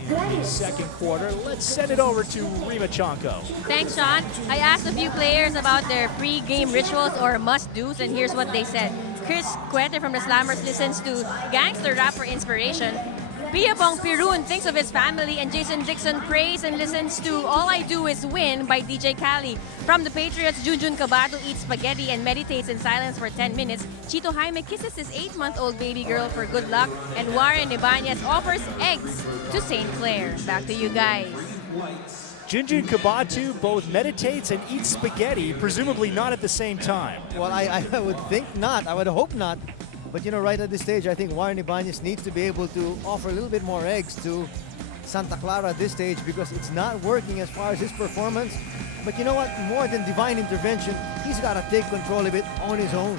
in the second quarter. Let's send it over to Rima Chanko. Thanks, Sean. I asked a few players about their pre-game rituals or must-dos, and here's what they said. Chris Cuete from the Slammers listens to gangster rap for inspiration. Pia Bong Pirun thinks of his family, and Jason Dixon prays and listens to All I Do Is Win by DJ Khaled. From the Patriots, Junjun Kabatu eats spaghetti and meditates in silence for 10 minutes. Chito Jaime kisses his 8-month-old baby girl for good luck, and Warren Ibanez offers eggs to St. Clair. Back to you guys. Jinjin Kabatu both meditates and eats spaghetti, presumably not at the same time. Well, I would think not. I would hope not. But, you know, right at this stage, I think Warren Ibanez needs to be able to offer a little bit more eggs to Santa Clara at this stage because it's not working as far as his performance. But you know what? More than divine intervention, he's got to take control of it on his own.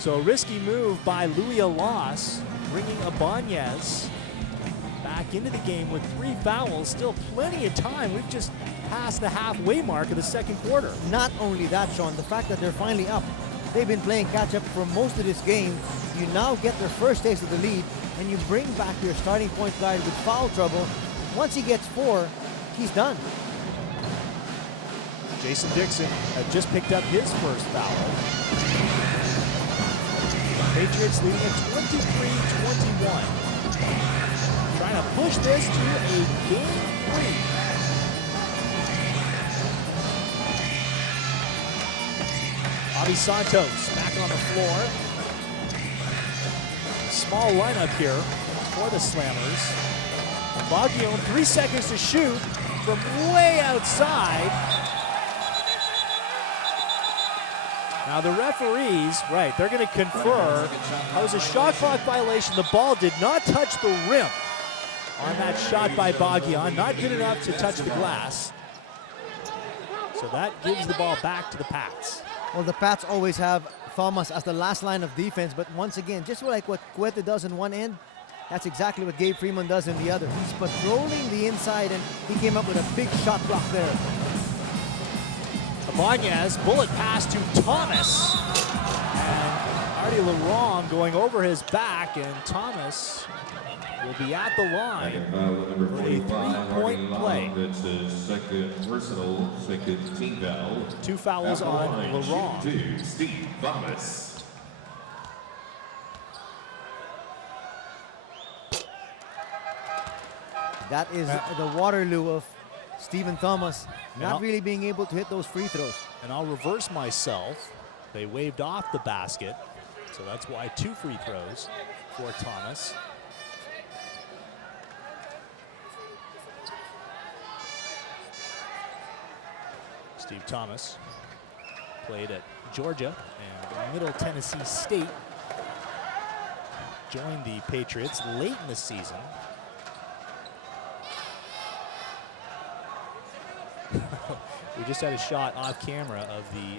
So a risky move by Louis Alas, bringing Ibanez back into the game with 3 fouls. Still plenty of time. We've just passed the halfway mark of the second quarter. Not only that, Sean, the fact that they're finally up. They've been playing catch-up for most of this game. You now get their first taste of the lead, and you bring back your starting point guard with foul trouble. Once he gets 4, he's done. Jason Dixon had just picked up his first foul. Patriots leading at 23-21. Trying to push this to a game 3. Bobby Santos back on the floor. Small lineup here for the Slammers. Baguio, 3 seconds to shoot from way outside. Now the referees, right, they're going to confer. That was a shot clock violation. The ball did not touch the rim on that shot by Baguian. Not good enough to touch the glass. So that gives the ball back to the Pats. Well, the Pats always have Thomas as the last line of defense, but once again, just like what Cuete does in one end, that's exactly what Gabe Freeman does in the other. He's patrolling the inside, and he came up with a big shot block there. Ibanez, bullet pass to Thomas. And Artie Laurent going over his back, and Thomas will be at the line Second foul, number for a 45, three-point play. That's his second personal, second team foul. 2 fouls At the on line, Laurent. shooting 2, Steve Thomas. That is the Waterloo of Stephen Thomas, Now- not really being able to hit those free throws. And I'll reverse myself. They waved off the basket, so that's why 2 free throws for Thomas. Steve Thomas played at Georgia and Middle Tennessee State. Joined the Patriots late in the season. We just had a shot off camera of the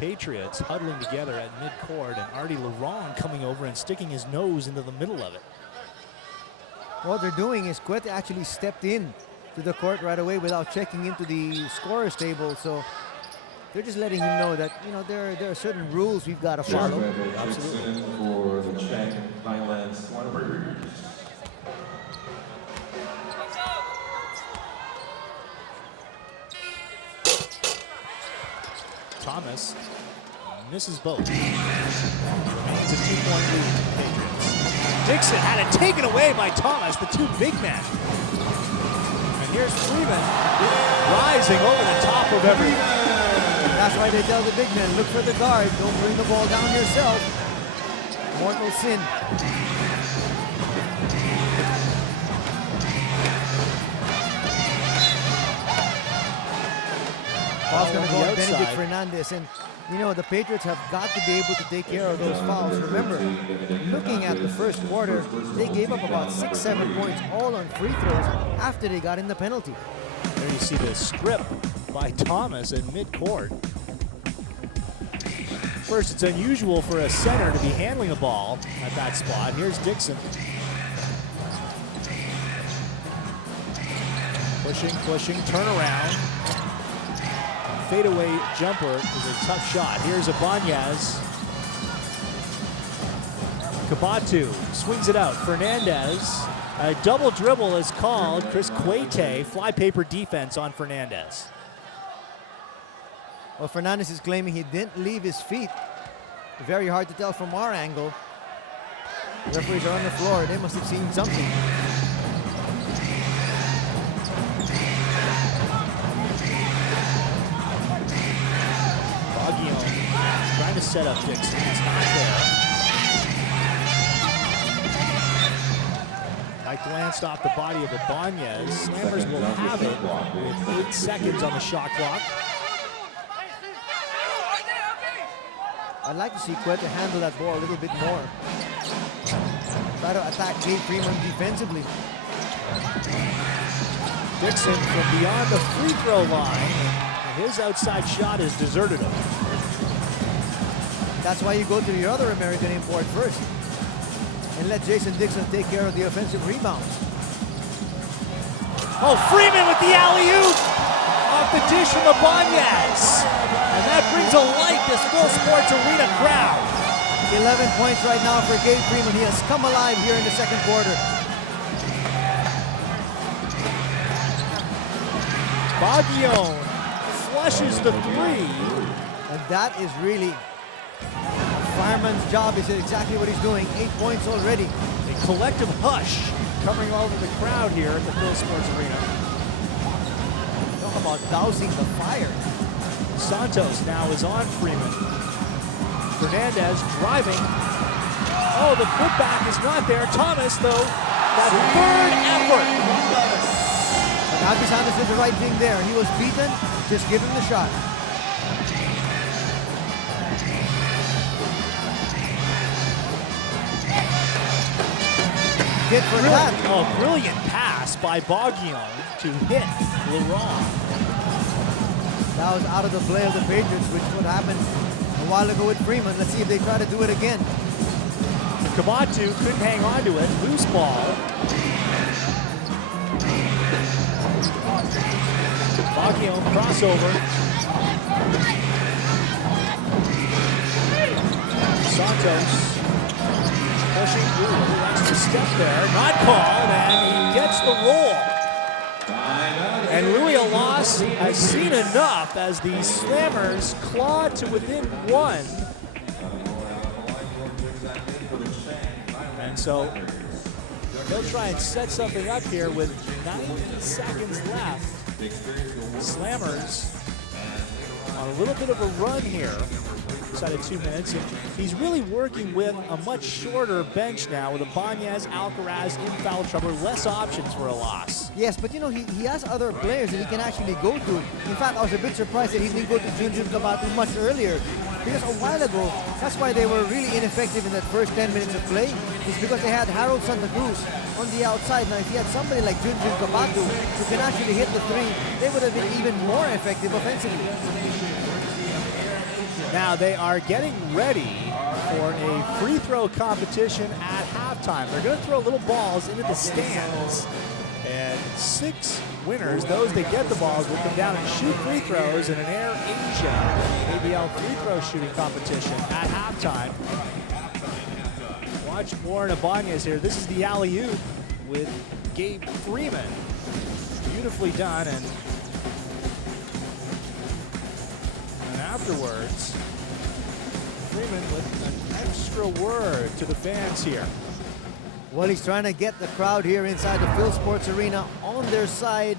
Patriots huddling together at midcourt, and Artie Laurent coming over and sticking his nose into the middle of it. What they're doing is Cuete actually stepped in to the court right away without checking into the scorer's table. So they're just letting him know that, you know, there are certain rules we've got to follow. Absolutely. For the Chang Thailand Slammers. Thomas misses both. Remains a 2-point lead for the Patriots. Dixon had it taken away by Thomas, the 2 big men. And here's Freeman rising over the top of everyone. That's why they tell the big men, look for the guard, don't bring the ball down yourself. Mortal sin. Foul's going to go on Benedict Fernandez, and you know the Patriots have got to be able to take care of those fouls. Remember, looking at the first quarter, they gave up about 6-7 points all on free throws after they got in the penalty. There you see the strip by Thomas in midcourt. First, it's unusual for a center to be handling the ball at that spot. Here's Dixon. Pushing, turnaround. Fadeaway jumper is a tough shot. Here's Ibanez. Kabatu swings it out. Fernandez. A double dribble is called. Chris Cuete, flypaper defense on Fernandez. Well, Fernandez is claiming he didn't leave his feet. Very hard to tell from our angle. The referees are on the floor. They must have seen something. Trying to set up Dixon. It's not there. Mike glanced off the body of Ibanez. Slammers will have it with 8 seconds on the shot clock. I'd like to see Cuete handle that ball a little bit more. Try to attack Gabe Freeman defensively. Dixon from beyond the free throw line. And his outside shot has deserted him. That's why you go to your other American import first and let Jason Dixon take care of the offensive rebounds. Oh, Freeman with the alley-oop off the dish from Ibanez. And that brings a light this full sports arena crowd. 11 points right now for Gabe Freeman. He has come alive here in the second quarter. Baguion flushes the 3. And that is really a fireman's job is exactly what he's doing. 8 points already. A collective hush coming over the crowd here at the Phil Sports Arena. Talk about dousing the fire. Santos now is on Freeman. Fernandez driving. Oh, the putback is not there. Thomas, though, that third effort. But Abby Santos did the right thing there. He was beaten. Just give him the shot. Get for that. Oh, brilliant pass by Baguion to hit Laurent. That was out of the play of the Patriots, which is what happened a while ago with Freeman. Let's see if they try to do it again. Kabatu couldn't hang on to it. Loose ball. Baguion crossover. Santos pushing. Ooh, that's the step there. Not called, and he gets the roll. And Louis Alas has seen enough as the Slammers claw to within 1. And so they'll try and set something up here with 90 seconds left. Slammers on a little bit of a run here inside of 2 minutes. And he's really working with a much shorter bench now with Ibanez, Alcaraz in foul trouble, less options for Alas. Yes, but you know, he has other players that he can actually go to. In fact, I was a bit surprised that he didn't go to Junjun Kabatu much earlier. Because a while ago, that's why they were really ineffective in that first 10 minutes of play, is because they had Harold Santa Cruz on the outside. Now, if you had somebody like Junjun Kabatu who can actually hit the three, they would have been even more effective offensively. Now they are getting ready for a free throw competition at halftime. They're going to throw little balls into the stands. And 6 winners, those that get the balls, will come down and shoot free throws in an Air Asia ABL free throw shooting competition at halftime. Watch Warren Ibanez here. This is the alley-oop with Gabe Freeman. Beautifully done. And afterwards, Freeman with an extra word to the fans here. Well, he's trying to get the crowd here inside the Phil Sports Arena on their side,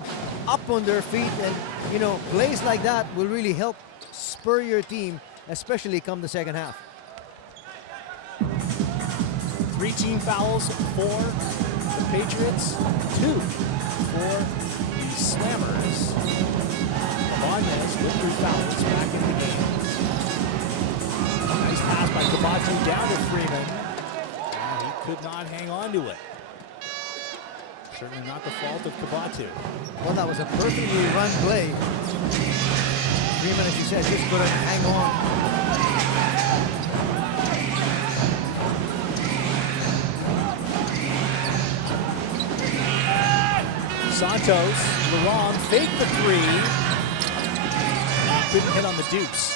up on their feet, and you know, plays like that will really help spur your team, especially come the second half. 3 team fouls for the Patriots, 2 for the Slammers. Ibanez with 3 fouls back in the game. Nice pass by Kabatu down to Freeman. Could not hang on to it. Certainly not the fault of Kabatu. Well, that was a perfectly run play. Freeman, as you said, just couldn't hang on. Santos, Laurent faked the 3. Couldn't hit on the deuce.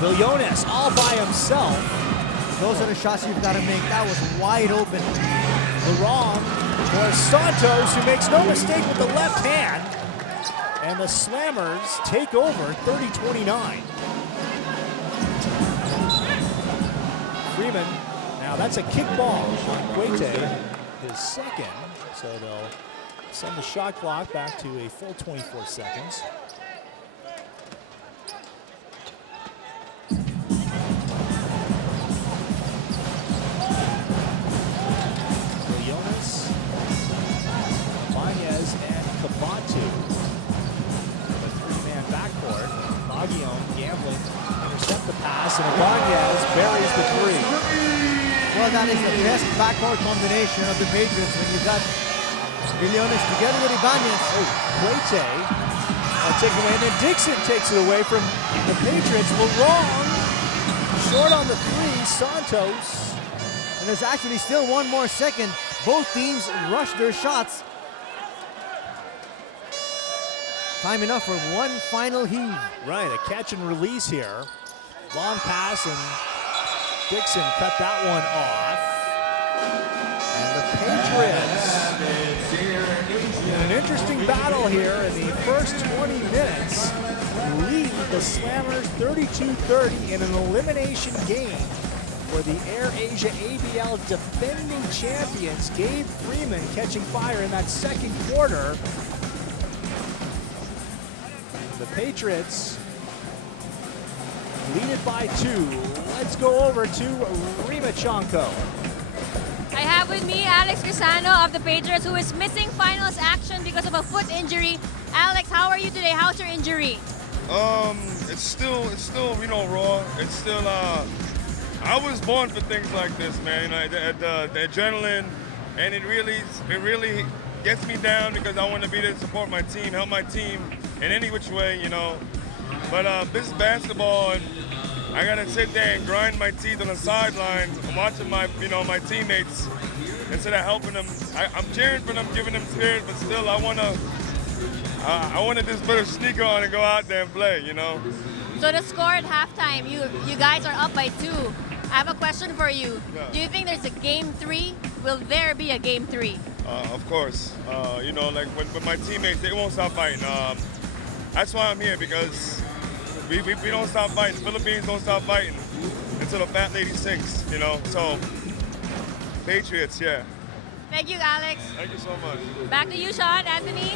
Villones all by himself. Those are the shots you've got to make. That was wide open. Laurent for Santos, who makes no mistake with the left hand. And the Slammers take over 30-29. Freeman, now that's a kick ball on Quete, his second. So they'll send the shot clock back to a full 24 seconds. And Ibanez buries the 3. Well, that is the best backcourt combination of the Patriots when you got Villones together with Ibanez. Quete taken away, and then Dixon takes it away from the Patriots. Laurent short on the 3. Santos. And there's actually still 1 more second. Both teams rushed their shots. Time enough for one final heave. Right, a catch and release here. Long pass, and Dixon cut that one off. And the Patriots, in an interesting battle here in the first 20 minutes. Lead the Slammers 32-30 in an elimination game for the Air Asia ABL defending champions. Gabe Freeman catching fire in that second quarter. The Patriots lead it by 2. Let's go over to Rima Chanko. I have with me Alex Crisano of the Patriots, who is missing finals action because of a foot injury. Alex, how are you today? How's your injury? It's still, raw. It's still, I was born for things like this, man. You know, the adrenaline, and it really gets me down because I want to be there to support my team, help my team in any which way, you know. But this is basketball, and I gotta sit there and grind my teeth on the sidelines. I'm watching my teammates instead of helping them. I'm cheering for them, giving them spirit, but still, I wanna just put a sneaker on and go out there and play, you know. So the score at halftime, you guys are up by 2. I have a question for you. Yeah. Do you think there's a game 3? Will there be a game 3? Of course. You know, like with my teammates, they won't stop fighting. That's why I'm here, because we don't stop fighting. Philippines don't stop fighting until the fat lady sinks, you know. So, Patriots, yeah. Thank you, Alex. Thank you so much. Back to you, Sean. Anthony?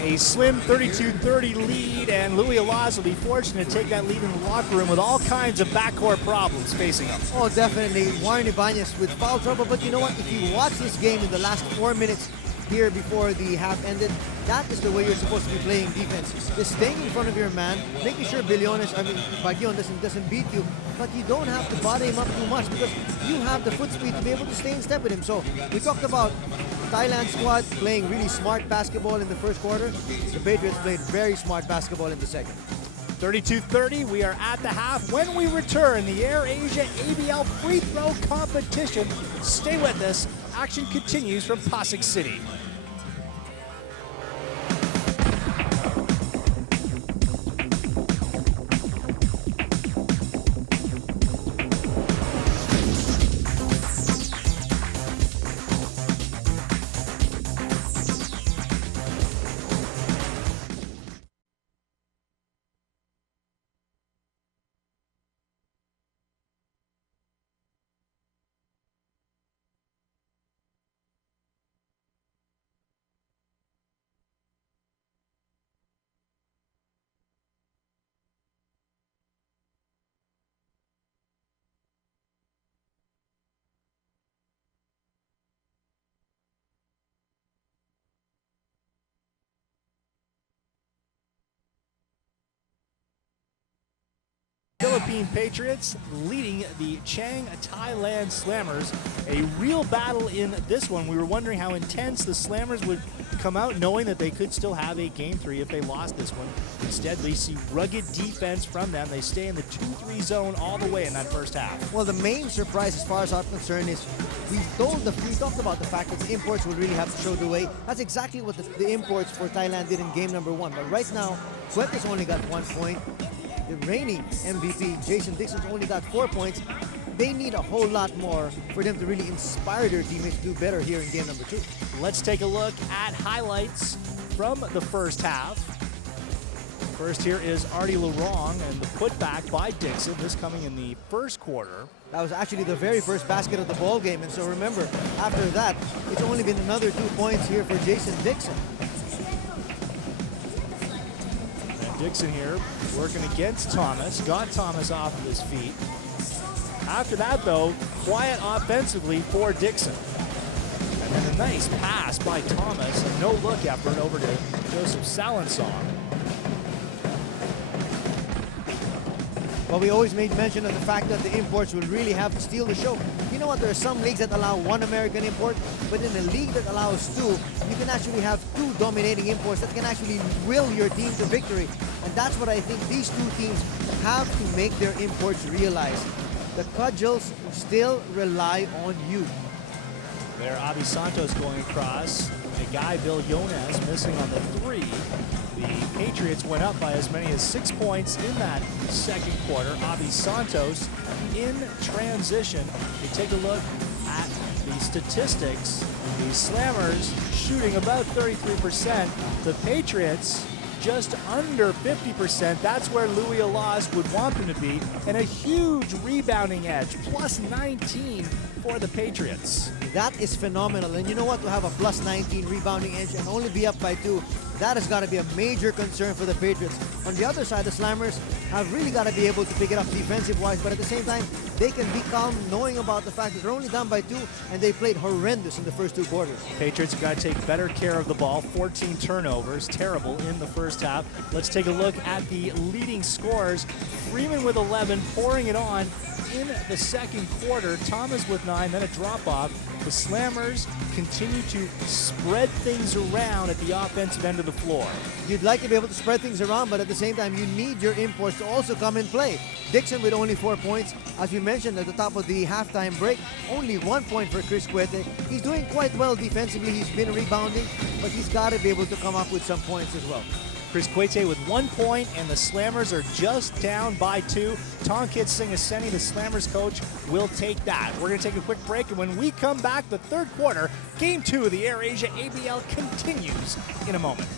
A slim 32-30 lead, and Louis Alaz will be fortunate to take that lead in the locker room with all kinds of backcourt problems facing him. Oh, definitely. Warren Ibanez with foul trouble. But you know what? If you watch this game in the last 4 minutes here before the half ended, that is the way you're supposed to be playing defense. Just staying in front of your man, making sure Baguion doesn't beat you, but you don't have to bother him up too much because you have the foot speed to be able to stay in step with him. So we talked about Thailand squad playing really smart basketball in the first quarter. The Patriots played very smart basketball in the second. 32-30, we are at the half. When we return, the Air Asia ABL free throw competition. Stay with us. Action continues from Pasig City. Philippine Patriots leading the Chang Thailand Slammers. A real battle in this one. We were wondering how intense the Slammers would come out, knowing that they could still have a game 3 if they lost this one. Instead, we see rugged defense from them. They stay in the 2-3 zone all the way in that first half. Well, the main surprise as far as I'm concerned is we talked about the fact that the imports will really have to show the way. That's exactly what the imports for Thailand did in game number 1. But right now, Puerto's only got 1 point. The reigning MVP, Jason Dixon's only got 4 points. They need a whole lot more for them to really inspire their teammates to do better here in game number 2. Let's take a look at highlights from the first half. First here is Artie Larong and the putback by Dixon, this coming in the first quarter. That was actually the very first basket of the ball game, and so remember, after that, it's only been another 2 points here for Jason Dixon. And Dixon here working against Thomas, got Thomas off of his feet. After that, though, quiet offensively for Dixon. And then a nice pass by Thomas, a no-look effort over to Joseph Salensong. Well, we always made mention of the fact that the imports will really have to steal the show. You know what? There are some leagues that allow 1 American import, but in a league that allows 2, you can actually have 2 dominating imports that can actually will your team to victory. And that's what I think these 2 teams have to make their imports realize. The Cudgels still rely on you. There, Avi Santos going across. The guy, Bill Yones, missing on the 3. The Patriots went up by as many as 6 points in that second quarter. Avi Santos in transition. We take a look at the statistics, the Slammers shooting about 33%, the Patriots just under 50%. That's where Louis Alas would want them to be, and a huge rebounding edge, plus 19 for the Patriots. That is phenomenal. And you know what? To have a plus 19 rebounding edge and only be up by 2, that has got to be a major concern for the Patriots. On the other side, the Slammers have really got to be able to pick it up defensive-wise, but at the same time, they can be calm knowing about the fact that they're only down by 2, and they played horrendous in the first 2 quarters. Patriots have got to take better care of the ball. 14 turnovers, terrible in the first half. Let's take a look at the leading scorers. Freeman with 11, pouring it on in the second quarter. Thomas with 9, then a drop-off. The Slammers continue to spread things around at the offensive end of the floor. You'd like to be able to spread things around, but at the same time, you need your imports to also come and play. Dixon with only 4 points. As we mentioned at the top of the halftime break, only 1 point for Chris Cuete. He's doing quite well defensively. He's been rebounding, but he's got to be able to come up with some points as well. Chris Cuete with 1 point, and the Slammers are just down by 2. Tonkit Singaseni, the Slammers coach, will take that. We're going to take a quick break, and when we come back, the third quarter, Game 2 of the AirAsia ABL continues in a moment.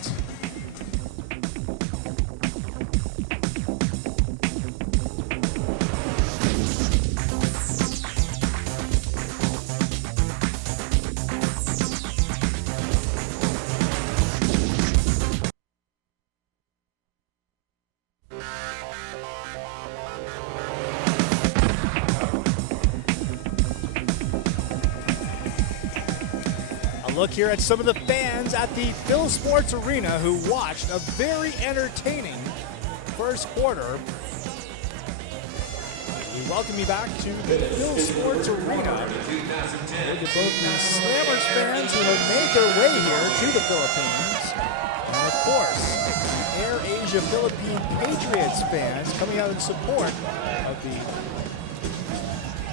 Look here at some of the fans at the Phil Sports Arena who watched a very entertaining first quarter. We welcome you back to the Phil Sports Arena. Look at both the Slammers fans who have made their way here to the Philippines, and of course, AirAsia Philippine Patriots fans coming out in support of the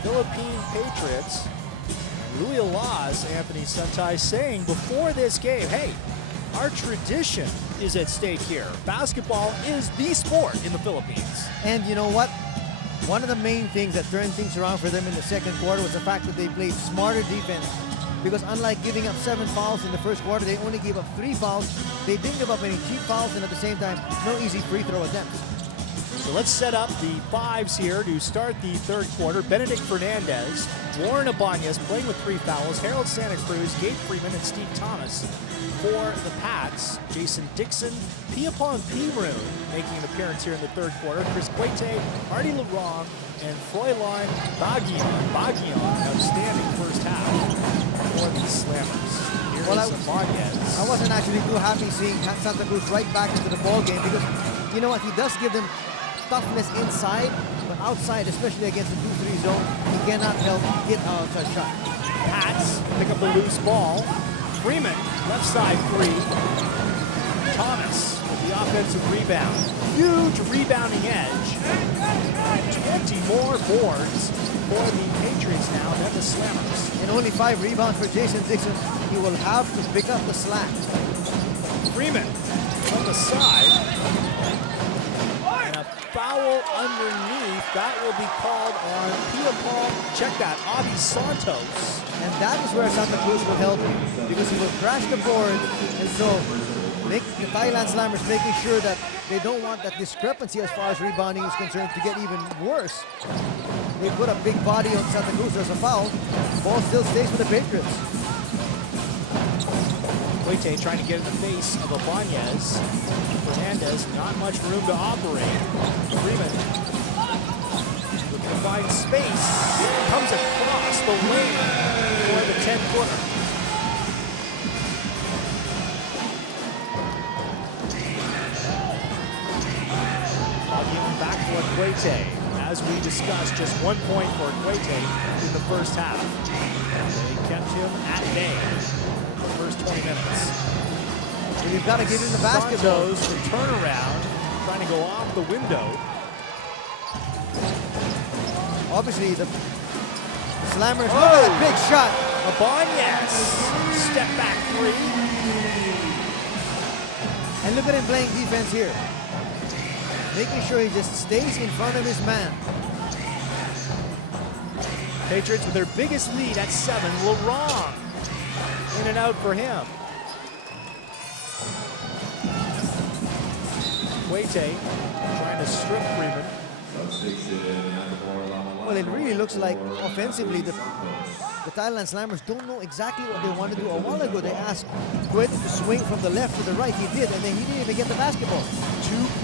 Philippine Patriots. Louis Alas, Anthony Santai, saying before this game, hey, our tradition is at stake here. Basketball is the sport in the Philippines. And you know what? One of the main things that turned things around for them in the second quarter was the fact that they played smarter defense. Because unlike giving up 7 fouls in the first quarter, they only gave up 3 fouls. They didn't give up any cheap fouls, and at the same time, no easy free throw attempts. So let's set up the fives here to start the third quarter. Benedict Fernandez, Warren Ibanez playing with 3 fouls, Harold Santa Cruz, Gabe Freeman, and Steve Thomas. For the Pats, Jason Dixon, Piapon P-Roon making an appearance here in the third quarter. Chris Cuete, Artie Larong, and Froyline Baguion, outstanding first half for the Slammers. Here is Ibanez. I wasn't actually too happy seeing Santa Cruz right back into the ball game because, you know what, he does give them toughness inside, but outside, especially against the 2-3 zone, he cannot help hit an outside shot. Pats pick up the loose ball. Freeman, left side 3. Thomas with the offensive rebound. Huge rebounding edge. 20 more boards for the Patriots now than the Slammers. And only 5 rebounds for Jason Dixon. He will have to pick up the slack. Freeman from the side. And a foul underneath. That will be called on Piapon. Check that, Avi Santos. And that is where Santa Cruz will help him because he will crash the board. And so the Thailand Slammers making sure that they don't want that discrepancy as far as rebounding is concerned to get even worse. They put a big body on Santa Cruz. There's a foul. Ball still stays with the Patriots. Cuete trying to get in the face of Ibanez. Fernandez, not much room to operate. Freeman looking to find space. Comes across the lane for the 10-footer. Back for Cuete. As we discussed, just 1 point for Cuete in the first half. They kept him at bay the first 20 minutes. So you've got to give him the basketball. Santos, the turnaround, trying to go off the window. Obviously, the Slammers, look at that big shot. Ibanez, step back 3. And look at him playing defense here. Making sure he just stays in front of his man. Patriots with their biggest lead at 7. Laurent in and out for him. Waite trying to strip Freeman. Well, it really looks like offensively the Thailand Slammers don't know exactly what they want to do. A while ago, they asked Quet to swing from the left to the right. He did, and then he didn't even get the basketball. 2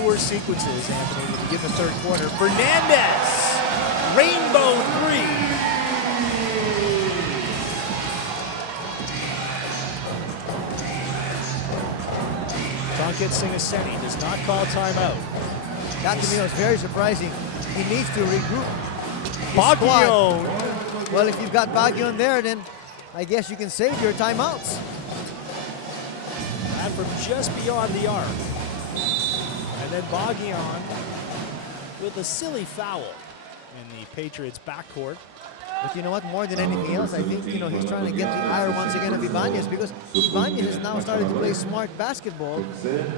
poor sequences, Anthony, to begin the third quarter. Fernandez, rainbow 3. Tonket Singaseni does not call timeout. That to me was very surprising. He needs to regroup. Baguio. Well, if you've got Baguio there, then I guess you can save your timeouts. And from just beyond the arc. And then Baguion with a silly foul in the Patriots backcourt. But you know what, more than anything else, I think, you know, he's trying to get the ire once again of Ibanez, because Ibanez has now started to play smart basketball.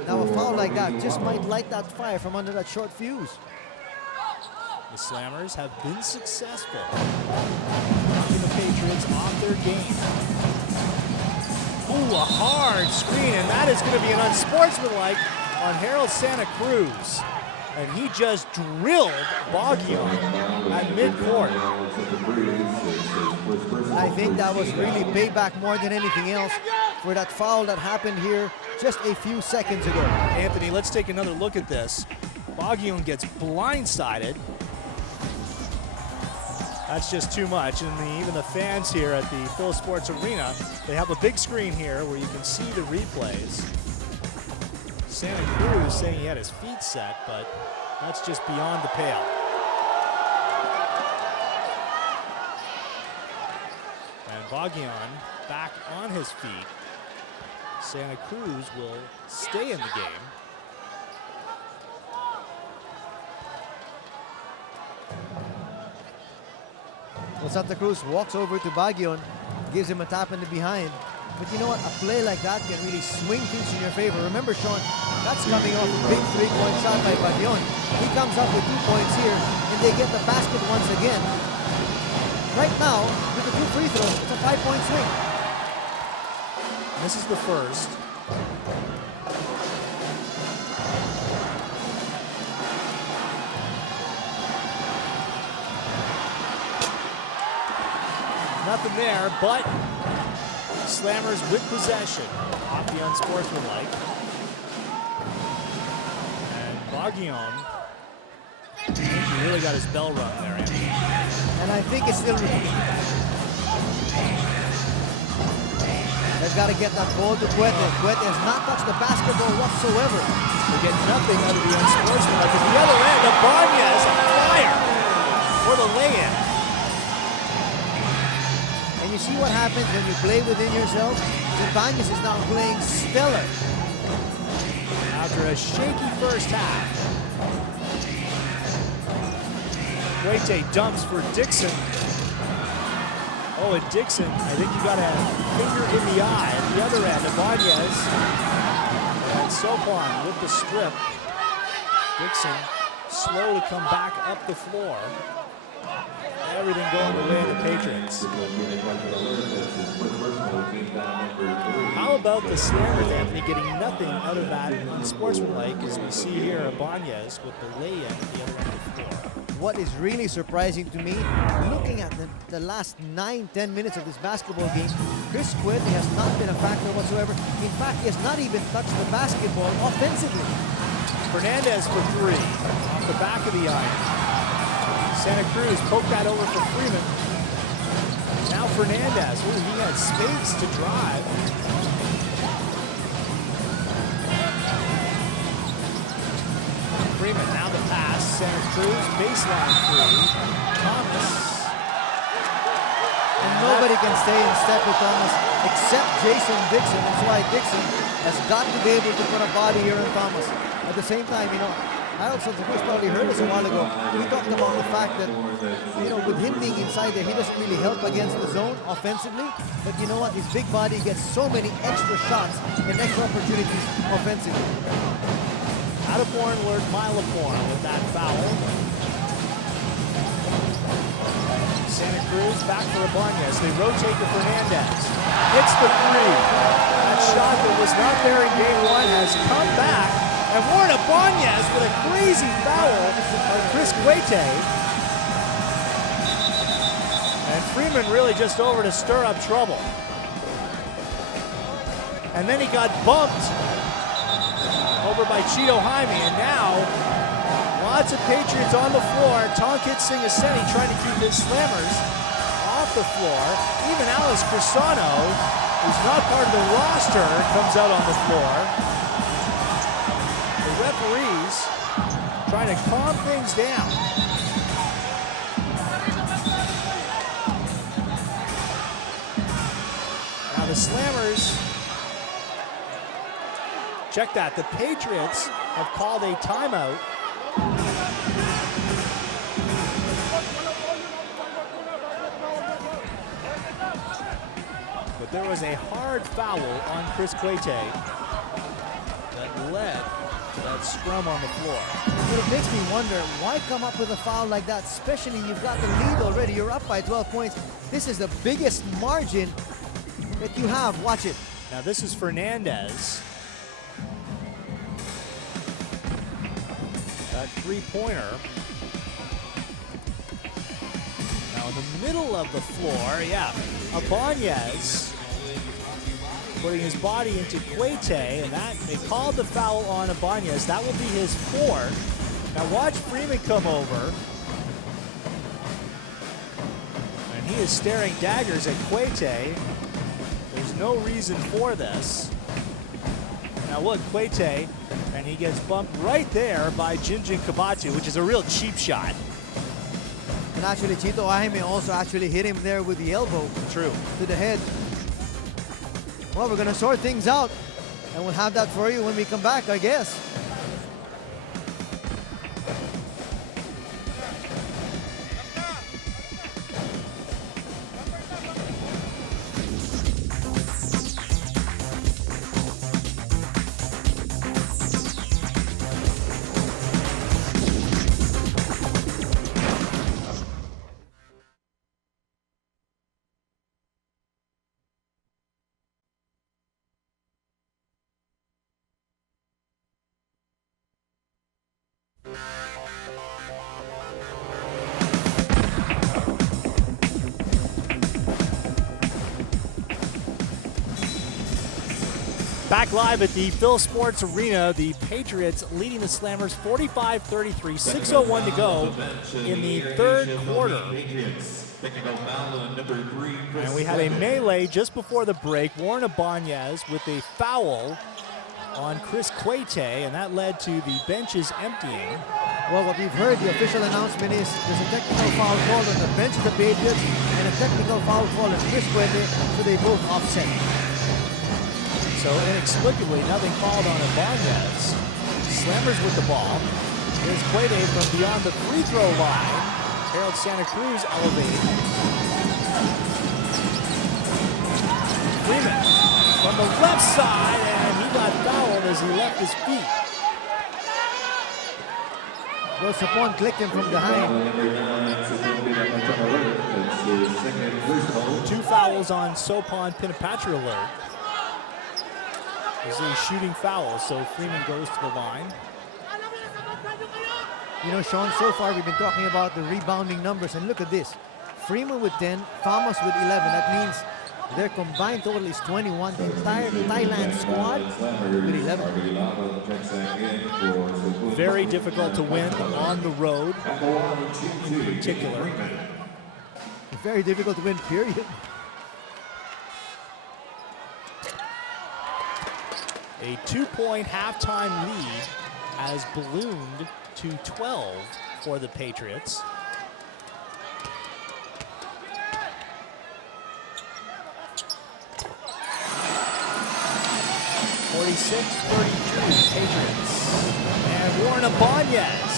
Now a foul like that just might light that fire from under that short fuse. The Slammers have been successful knocking the Patriots off their game. Ooh, a hard screen, and that is going to be an unsportsmanlike on Harold Santa Cruz. And he just drilled Baguion at midcourt. I think that was really payback more than anything else for that foul that happened here just a few seconds ago. Anthony, let's take another look at this. Baguion gets blindsided. That's just too much, and even the fans here at the Phil Sports Arena, they have a big screen here where you can see the replays. Santa Cruz saying he had his feet set, but that's just beyond the pale. And Baguion back on his feet. Santa Cruz will stay in the game. Well, Santa Cruz walks over to Baguion, gives him a tap in the behind. But you know what? A play like that can really swing things in your favor. Remember, Sean, that's coming off a big three-point shot by Baguion. He comes up with 2 points here, and they get the basket once again. Right now, with the 2 free throws, it's a 5-point swing. This is the first. Nothing there, but Slammers with possession off the unsportsmanlike. And Baguion, he really got his bell rung there, Anthony. And I think it's still They've got to get that ball to Cuete. Cuete has not touched the basketball whatsoever. They get nothing out of the unsportsmanlike. At the other end, Ibanez on fire for the lay-in. And you see what happens when you play within yourself? Ibanez is now playing stellar. After a shaky first half. Waite dumps for Dixon. Oh, and Dixon, I think you got a finger in the eye. At the other end, Ibanez and Sopon with the strip. Dixon slow to come back up the floor. Everything going the way of the Patriots. How about the Slammers, Anthony, getting nothing out of that unsportsmanlike, as we see here Ibanez with the lay-in at the other end of the floor. What is really surprising to me, looking at the last 9-10 minutes of this basketball game, Chris Cuete has not been a factor whatsoever. In fact, he has not even touched the basketball offensively. Fernandez for 3, off the back of the iron. Santa Cruz poked that over for Freeman. Now Fernandez, ooh, he had space to drive. Freeman, now the pass. Santa Cruz, baseline 3. Thomas. And nobody can stay in step with Thomas except Jason Dixon. That's why Dixon has got to be able to put a body here on Thomas. At the same time, you know, Harold Santa Cruz probably heard us a while ago. We talked about the fact that, you know, with him being inside there, he doesn't really help against the zone offensively. But you know what? His big body gets so many extra shots and extra opportunities offensively. Attaborn lured Milaporn with that foul. Santa Cruz back for Ibanez. They rotate to Fernandez. Hits the three. That shot that was not there in game one has come back. And Warren Ibanez with a crazy foul on Chris Cuete. And Freeman really just over to stir up trouble. And then he got bumped over by Cheeto Jaime. And now, lots of Patriots on the floor. Tonkit Singaseni trying to keep his slammers off the floor. Even Alice Crisano, who's not part of the roster, comes out on the floor. The referees trying to calm things down. Now the slammers, check that, the Patriots have called a timeout. But there was a hard foul on Chris Cuete that led to that scrum on the floor. But it makes me wonder, why come up with a foul like that, especially you've got the lead already, you're up by 12 points. This is the biggest margin that you have. Watch it. Now this is Fernandez. That three-pointer. Now in the middle of the floor, yeah, Ibanez putting his body into Cuete, and that they called the foul on Ibanez. That will be his fourth. Now watch Freeman come over. And he is staring daggers at Cuete. There's no reason for this. Now look, Cuete, and he gets bumped right there by Jinjin Kabatu, which is a real cheap shot. And actually, Cheeto Jaime also actually hit him there with the elbow. True. To the head. Well, we're going to sort things out, and we'll have that for you when we come back, I guess. Back live at the Phil Sports Arena, the Patriots leading the Slammers 45-33, 6:01 to go in the third quarter. And we had a melee just before the break. Warren Ibanez with a foul on Chris Cuete, and that led to the benches emptying. Well, what we've heard, the official announcement is there's a technical foul call on the bench of the Patriots and a technical foul call on Chris Cuete, so they both offset. So inexplicably, nothing called on Ibanez. Slammers with the ball. Here's Cuete from beyond the free throw line. Harold Santa Cruz elevated. Freeman from the left side, and he got fouled as he left his feet. Well, Sapon clicked him from behind. 2 fouls on Sopon Pinapatra alert. This is a shooting foul, so Freeman goes to the line. You know, Sean, so far we've been talking about the rebounding numbers, and look at this. Freeman with 10, Famas with 11. That means their combined total is 21. The entire Thailand squad with 11. Very difficult to win on the road in particular. Very difficult to win, period. A 2-point halftime lead has ballooned to 12 for the Patriots. (46-32) Patriots. And Warren Ibanez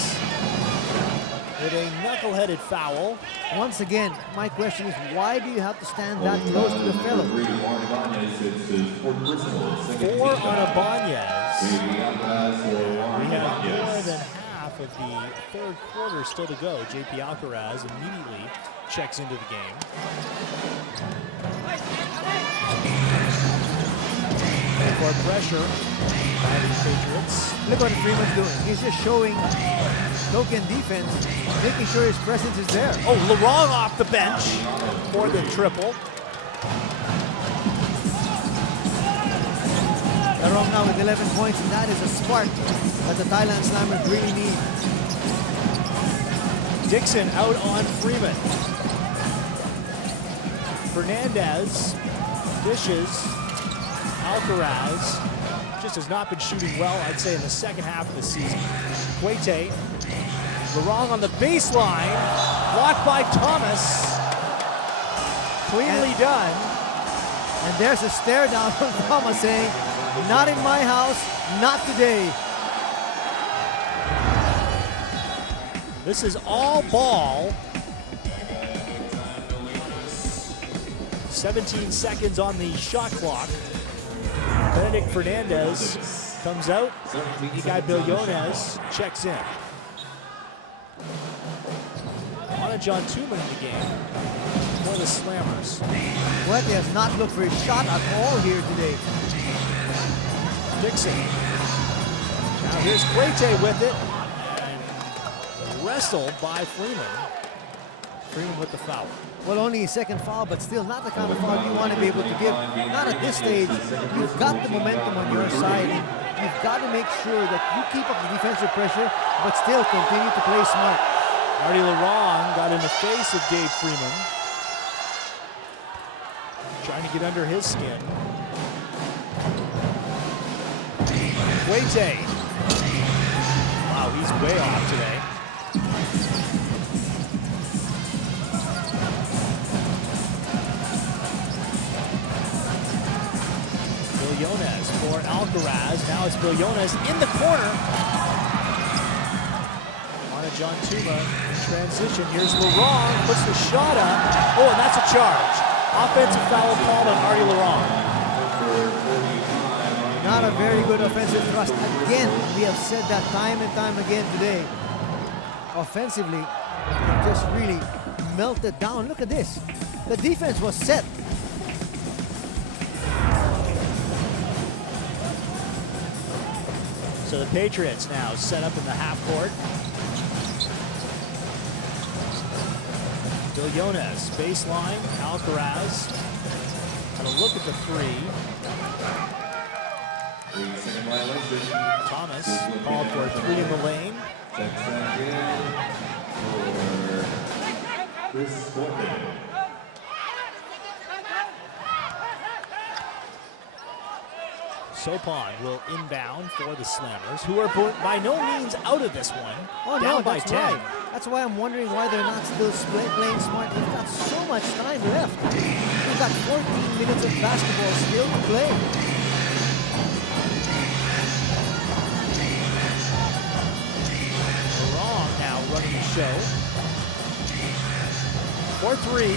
with a knuckleheaded foul. Once again, my question is, why do you have to stand that close to the fellow? 4 on Ibanez. We have more than half of the third quarter still to go. JP Alcaraz immediately checks into the game. For pressure by the Patriots. Look what Freeman's doing. He's just showing token defense, making sure his presence is there. Oh, Larong off the bench for the triple. Larong now with 11 points, and that is a spark that the Thailand Slammers really need. Dixon out on Freeman. Fernandez dishes. Alcaraz just has not been shooting well, I'd say, in the second half of the season. Quete, Larong on the baseline, blocked by Thomas. Cleanly done. And there's a stare down from Thomas saying, not in my house, not today. This is all ball. 17 seconds on the shot clock. Benedict Fernandez comes out. Igay Billones checks in. John Tuman in the game for the Slammers. Quete has not looked for his shot at all here today. Dixon. Now here's Quete with it. And wrestled by Freeman. Freeman with the foul. Well, only his second foul, but still not the kind of foul you want to be able to give. Not at this stage. You've got the momentum on your side. And you've got to make sure that you keep up the defensive pressure, but still continue to play smart. Artie Laurent got in the face of Dave Freeman. Trying to get under his skin. Quete. Wow, he's way off today. Billones for Alcaraz. Now it's Billones in the corner. John Tuma in transition. Here's Laurent, puts the shot up. Oh, and that's a charge. Offensive foul called on Artie Laurent. Not a very good offensive thrust. Again, we have said that time and time again today. Offensively, it just really melted down. Look at this. The defense was set. So the Patriots now set up in the half court. Billones, baseline, Alcaraz. Had a look at the three. Thomas called for a three in the lane. Sopon will inbound for the Slammers, who are by no means out of this one. Oh, down no, by that's 10. right. That's why I'm wondering why they're not still playing smart. They've got so much time left. They've got 14 minutes of basketball still to play. Wrong now running the show. 4-3.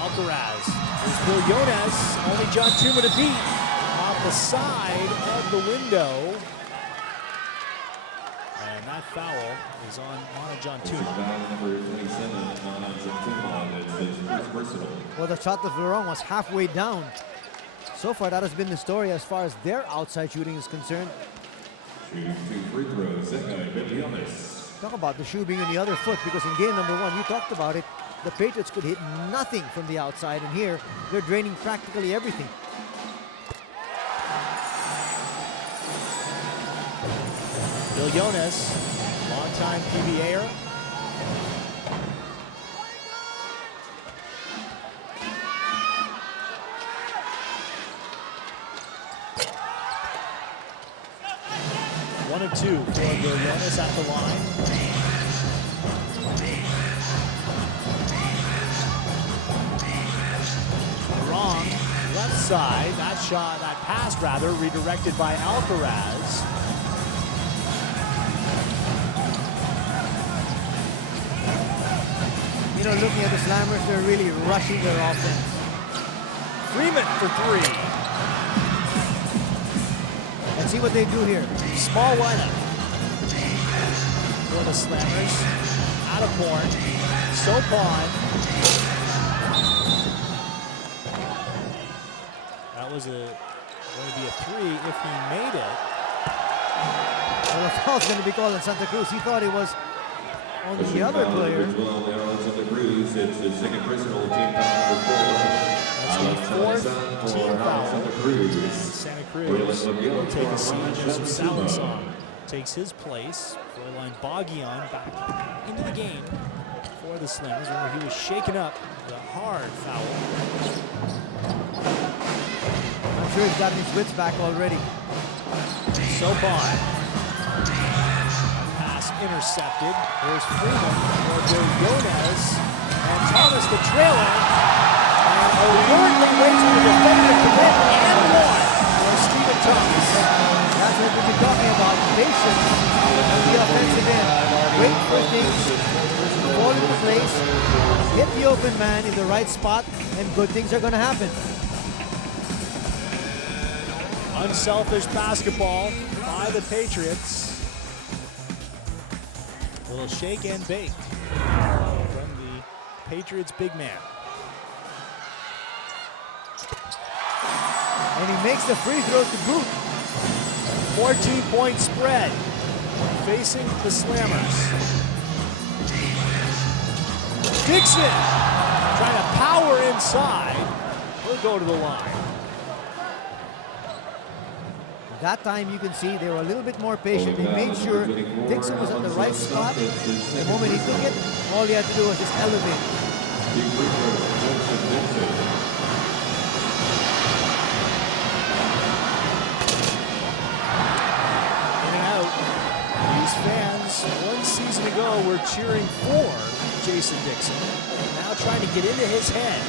Alcaraz. There's Billones. Only John Tuma to beat. Off the side of the window. And that foul is on John Tuma. Well, the shot of Laurent was halfway down. So far, that has been the story as far as their outside shooting is concerned. Talk about the shoe being on the other foot, because in game number one, you talked about it, the Patriots could hit nothing from the outside, and here, they're draining practically everything. Billones, longtime PBA'er. One of two for Billones at the line. Wrong, left side. That pass rather, redirected by Alcaraz. You know, looking at the Slammers, they're really rushing their offense. Freeman for three. And see what they do here. Small lineup. for the Slammers. Out of porn. Sopon. That was going to be a 3 if he made it. Well, the foul's going to be called on Santa Cruz. He thought it was on the other player. As well, there on Santa Cruz. It's his second personal team foul number 4. That's the fourth team foul. Santa Cruz. Santa Cruz will take a seat. So Salazar takes his place. Froyline Baguian back into the game for the Slammers. Remember, he was shaken up with a hard foul. I'm sure he's gotten his wits back already. Sopon. Pass intercepted. There's Freeman for Jones. And Thomas the trailer. And alertly waits for the defender to commit and one for Stephen Thomas. That's what we've been talking about. Patience on the offensive end. Wait for things to fall into place. Hit the open man in the right spot, and good things are going to happen. Unselfish basketball by the Patriots. A little shake and bake from the Patriots big man. And he makes the free throw to boot. 14-point spread facing the Slammers. Dixon trying to power inside. He'll go to the line. That time you can see they were a little bit more patient. They made sure Dixon was at the right spot. The moment he took it, all he had to do was just elevate. In and out. These fans, 1 season ago, were cheering for Jason Dixon. Now trying to get into his head.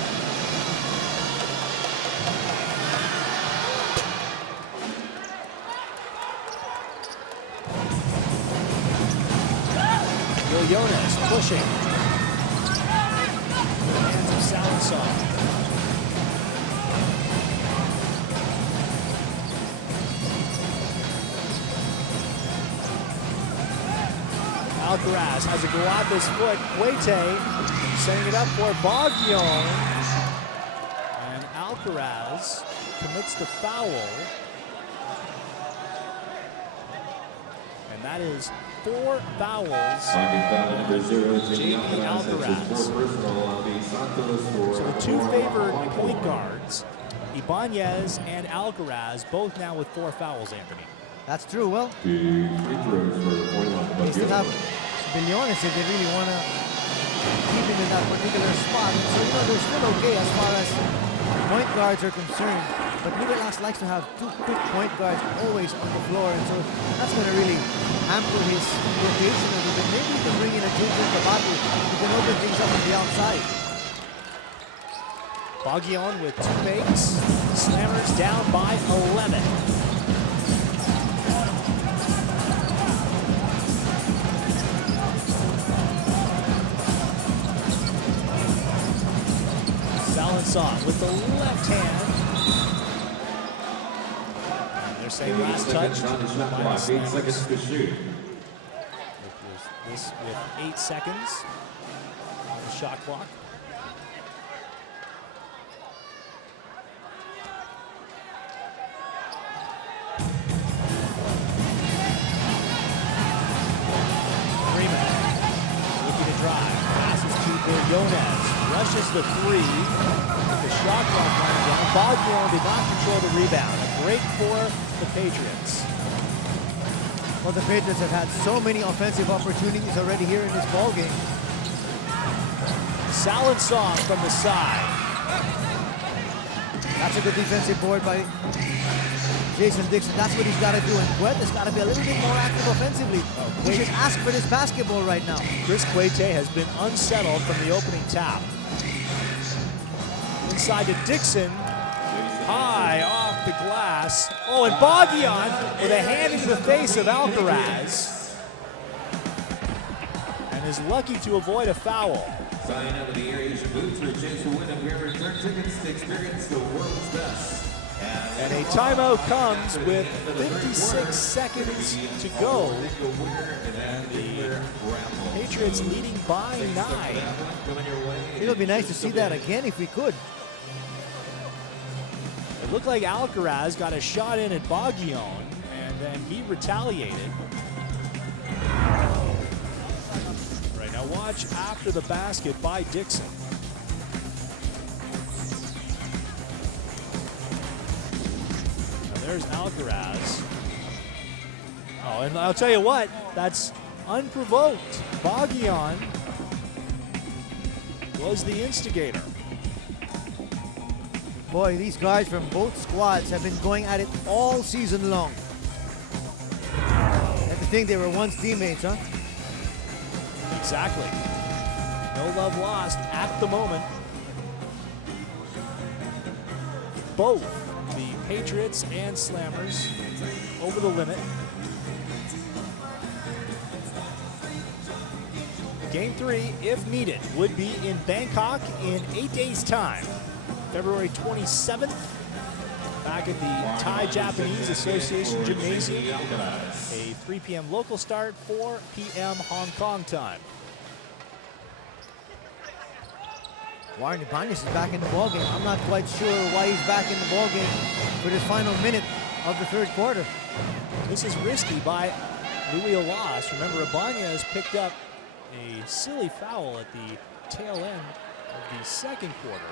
Jonas pushing. Hands of Salazar. Alcaraz has a go out this foot. Quete setting it up for Baguian. And Alcaraz commits the foul. And that is 4 fouls. JP Alcaraz. So the 2 favored point guards, Ibanez and Alcaraz, both now with 4 fouls, Anthony. That's true. Well, they still have Billones if they really want to keep him in that particular spot. So, you know, they're still okay as far as point guards are concerned. But Nicolas likes to have 2 quick point guards always on the floor. And so that's going to really hamper his rotation a little bit. Maybe he can bring in a Junior Tabato who can open things up on the outside. Baguian with 2 makes. Slammers down by 11. Salazar with the left hand. And they're saying last touch by the Slammers. This with 8 seconds on the shot clock. Freeman looking to drive. Passes to Jonas. Rushes the 3. With the shot clock running down. Baguian did not control the rebound. A break for the Patriots. Well, the Patriots have had so many offensive opportunities already here in this ballgame. Salazar from the side. That's a good defensive board by Jason Dixon. That's what he's got to do. And Queta's got to be a little bit more active offensively. He should ask for this basketball right now. Chris Quete has been unsettled from the opening tap. Inside to Dixon. High off the glass. Oh, and Baguian with a hand into the face of Alcaraz. And is lucky to avoid a foul. Sign up in the Air Asian booth for a chance to win a pair of return tickets to experience the world's best. And a timeout comes with 56 seconds to go. The Patriots leading by 9. It'll be nice to see that again if we could. It looked like Alcaraz got a shot in at Baguion, and then he retaliated. Right, now watch after the basket by Dixon. Now there's Alcaraz. Oh, and I'll tell you what, that's unprovoked. Baguion was the instigator. Boy, these guys from both squads have been going at it all season long. And to think they were once teammates, huh? Exactly. No love lost at the moment. Both the Patriots and Slammers over the limit. Game 3, if needed, would be in Bangkok in 8 days' time. February 27th, back at the Thai Japanese Association Gymnasium. A 3 p.m. local start, 4 p.m. Hong Kong time. Warren Ibanez is back in the ballgame. I'm not quite sure why he's back in the ballgame for this final minute of the third quarter. This is risky by Louis Alas. Remember, Ibanez picked up a silly foul at the tail end of the second quarter.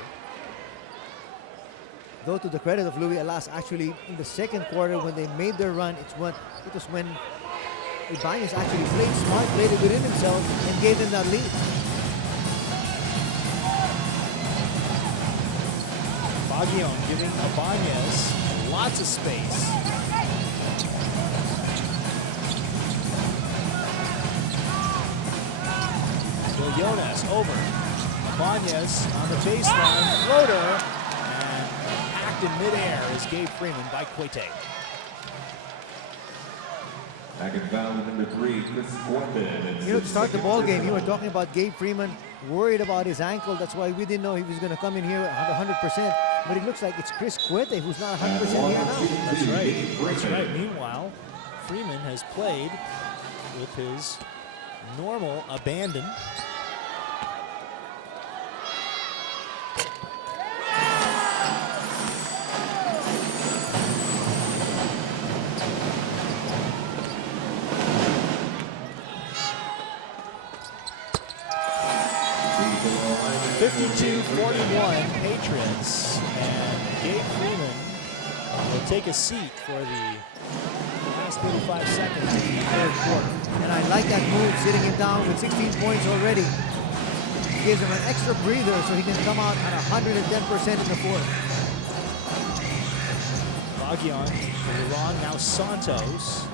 Though to the credit of Louis Alas, actually in the second quarter when they made their run, it was when Ibanez actually played smart, played it within himself, and gave them that lead. Baguion giving Ibanez lots of space. Jonas over. Ibanez on the baseline, floater, and hacked in midair is Gabe Freeman by Coite. Back in foul number 3, Chris Corbin. You know, to start the ball game, you were talking about Gabe Freeman worried about his ankle. That's why we didn't know he was going to come in here at 100%. But it looks like it's Chris Coite who's not 100% here now. That's right. That's right. Meanwhile, Freeman has played with his normal abandon. Patriots, and Gabe Freeman will take a seat for the last 35 seconds of the third quarter. And I like that move, sitting him down with 16 points already. Gives him an extra breather so he can come out at 110% in the fourth. Baguion for Iran, now Santos.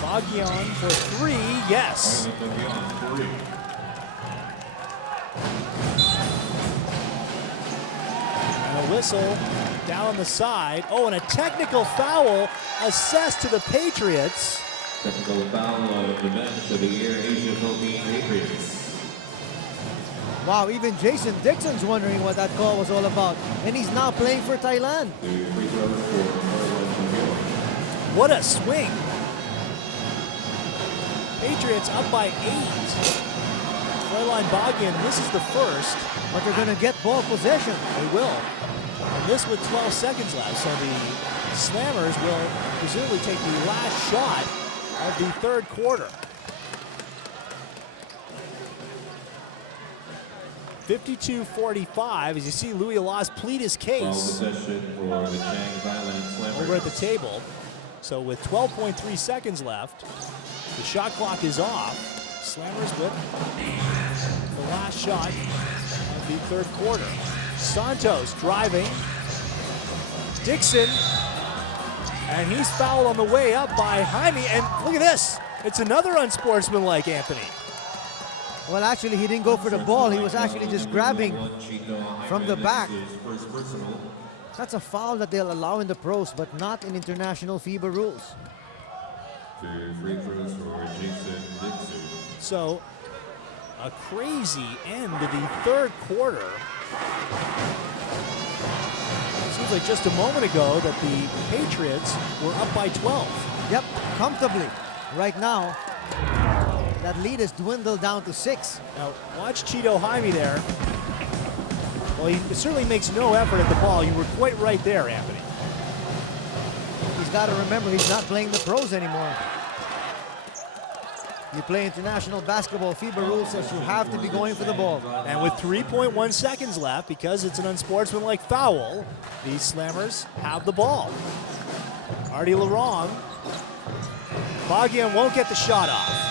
Baguion for 3, yes. And a whistle down the side. Oh, and a technical foul assessed to the Patriots. Technical foul of the bench for the Asia Philippine Patriots. Wow, even Jason Dixon's wondering what that call was all about. And he's now playing for Thailand. What a swing. Patriots up by 8. Froyline Baguion, this is the first. But they're going to get ball possession. They will. And this with 12 seconds left, so the Slammers will presumably take the last shot of the third quarter. 52-45, as you see Louis Alas plead his case For the Chang Thailand Slammers. over at the table. So with 12.3 seconds left, the shot clock is off. Slammers with the last shot of the third quarter. Santos driving. Dixon, and he's fouled on the way up by Jaime, and look at this. It's another unsportsmanlike Anthony. Well, actually, he didn't go for the ball. He was actually just grabbing from the back. That's a foul that they'll allow in the pros, but not in international FIBA rules. 2 free throws for Jason Dixon. So, a crazy end to the third quarter. Seems seems like just a moment ago that the Patriots were up by 12. Yep, comfortably. Right now, that lead has dwindled down to 6. Now, watch Cheeto Jaime there. Well, he certainly makes no effort at the ball. You were quite right there, Anthony. He's got to remember he's not playing the pros anymore. You play international basketball, FIBA rules says you have to be going for the ball. And with 3.1 seconds left, because it's an unsportsmanlike foul, these Slammers have the ball. Artie Laurent. Bogdan won't get the shot off.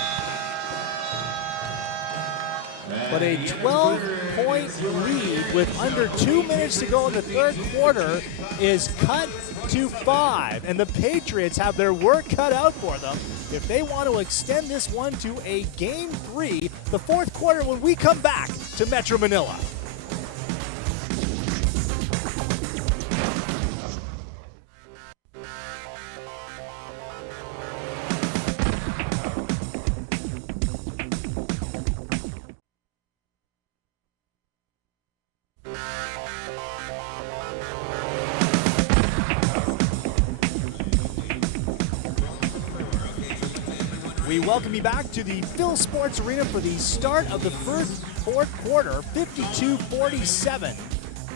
But a 12-point lead with under 2 minutes to go in the third quarter is cut to 5. And the Patriots have their work cut out for them if they want to extend this one to a Game 3, the fourth quarter, when we come back to Metro Manila. We welcome you back to the Phil Sports Arena for the start of the fourth quarter, 52-47.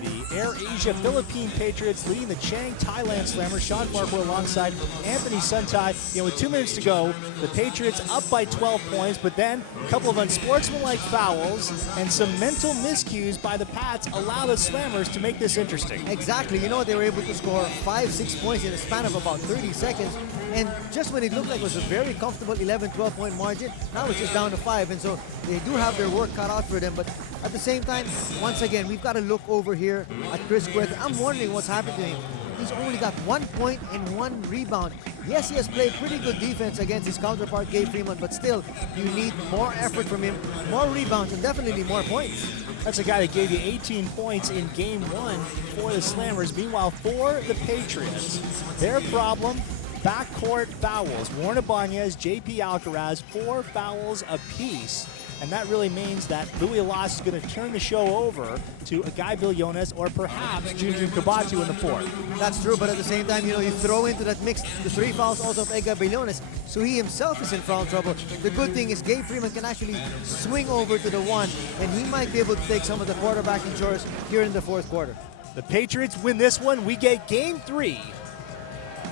The Air Asia Philippine Patriots leading the Chang Thailand Slammers. Sean Marco alongside Anthony Suntai. With 2 minutes to go, the Patriots up by 12 points, but then a couple of unsportsmanlike fouls and some mental miscues by the Pats allow the Slammers to make this interesting. Exactly. You know, they were able to score 5-6 points in a span of about 30 seconds. And just when it looked like it was a very comfortable 11-12 point margin, now it's just down to 5. And so they do have their work cut out for them. But at the same time, once again, we've got to look over here at Chris Cuerta. I'm wondering what's happened to him. He's only got 1 point and 1 rebound. Yes, he has played pretty good defense against his counterpart, Gabe Freeman, but still, you need more effort from him, more rebounds, and definitely more points. That's a guy that gave you 18 points in Game 1 for the Slammers. Meanwhile, for the Patriots, their problem, backcourt fouls. Warren Ibanez, JP Alcaraz, 4 fouls apiece. And that really means that Louis Alas is going to turn the show over to a guy Billones or perhaps Junjun Kabatu in the fourth. That's true, but at the same time, you throw into that mix the 3 fouls also of Edgar Billones, so he himself is in foul trouble. The good thing is Gabe Freeman can actually swing over to the 1, and he might be able to take some of the quarterbacking chores here in the fourth quarter. The Patriots win this one. We get Game 3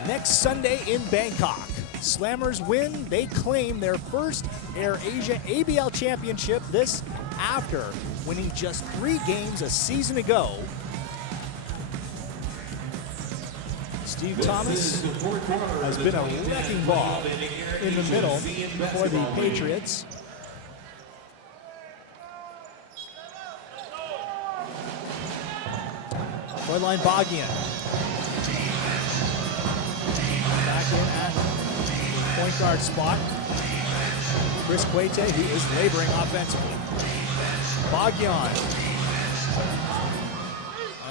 next Sunday in Bangkok. Slammers win. They claim their first Air Asia ABL championship, this after winning just 3 games a season ago. Steve Thomas has been a wrecking ball in the middle for the Patriots. Line Bogdan. Back in at point guard spot. Chris Cuerta, who is laboring offensively. Bogdan.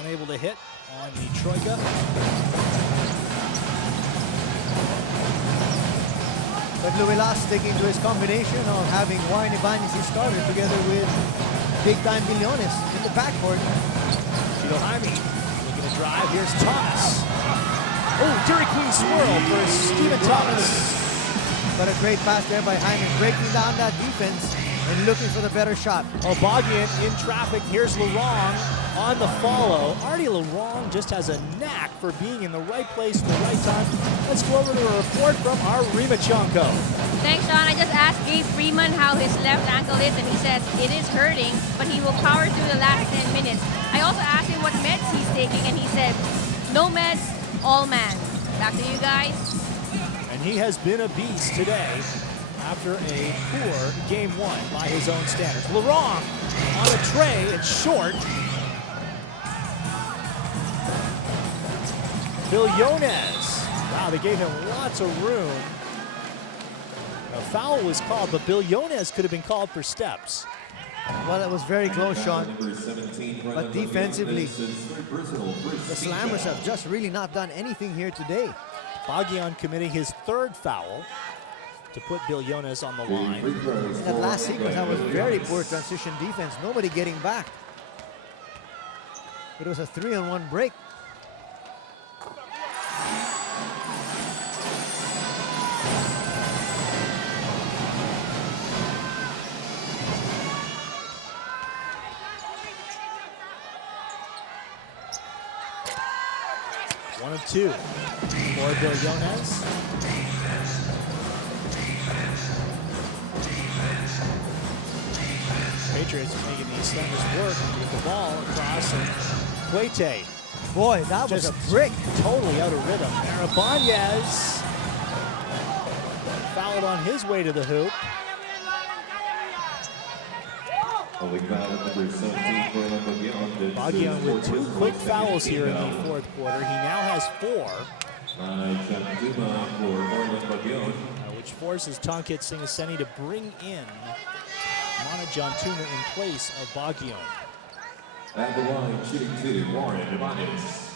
Unable to hit on the Troika. But Louis Las sticking to his combination of having Warren Ibanez as starter together with big-time Billones in the backcourt. Cheeto Jaime looking to drive. Here's Thomas. Oh, Dairy Queen swirl for Stephen Thomas. But a great pass there by Jaime, breaking down that defense and looking for the better shot. Oh, Bogdan in traffic. Here's Laurent on the follow. Artie Laurent just has a knack for being in the right place at the right time. Let's go over to a report from our Rima Chonko. Thanks, Sean. I just asked Gabe Freeman how his left ankle is, and he says it is hurting, but he will power through the last 10 minutes. I also asked him what meds he's taking, and he said, no meds, all man. Back to you guys. And he has been a beast today after a poor Game 1 by his own standards. Laurent on a tray, it's short. Billones. Wow, they gave him lots of room. A foul was called, but Billones could have been called for steps. Well, it was very close, Sean. But defensively, the Slammers have just really not done anything here today. Bogdan committing his 3rd foul to put Billones on the line. In that last sequence, that was very poor transition defense. Nobody getting back. It was a 3-on-1 break. 1 of 2 for Billones. Patriots making the Slammers work with the ball across, and Cuete Boy, that was just a brick. totally out of rhythm. Arabanez fouled on his way to the hoop. Baguion with 2 quick fouls here in the fourth quarter. He now has 4, which forces Tonket Singaseni to bring in Manajan Tuna in place of Baguion. At the line, shooting 2, Warren Ibanez.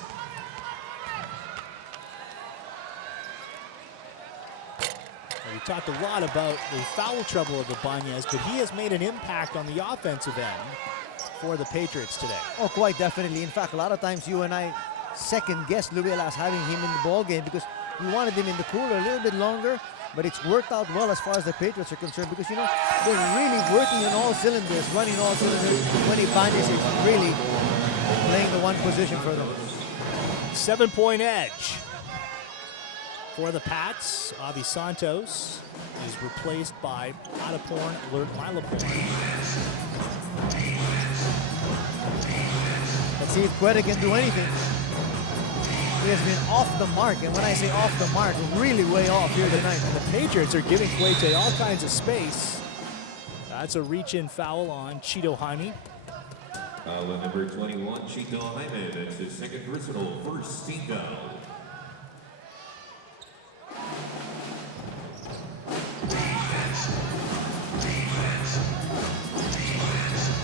We talked a lot about the foul trouble of Ibanez, but he has made an impact on the offensive end for the Patriots today. Oh, quite definitely. In fact, a lot of times you and I second-guessed Luelas having him in the ball game because we wanted him in the cooler a little bit longer, but it's worked out well as far as the Patriots are concerned because, you know, they're really working on all cylinders, running all cylinders when Ibanez is really playing the one position for them. 7-point edge for the Pats. Avi Santos is replaced by Ataporn Lilaporn. Let's see if Cuete can do anything. He has been off the mark, and when I say off the mark, really way off here tonight. The Patriots are giving Cuete all kinds of space. That's a reach-in foul on Cheeto Jaime. Foul on number 21, Chito Jaime. That's his second personal, first team foul.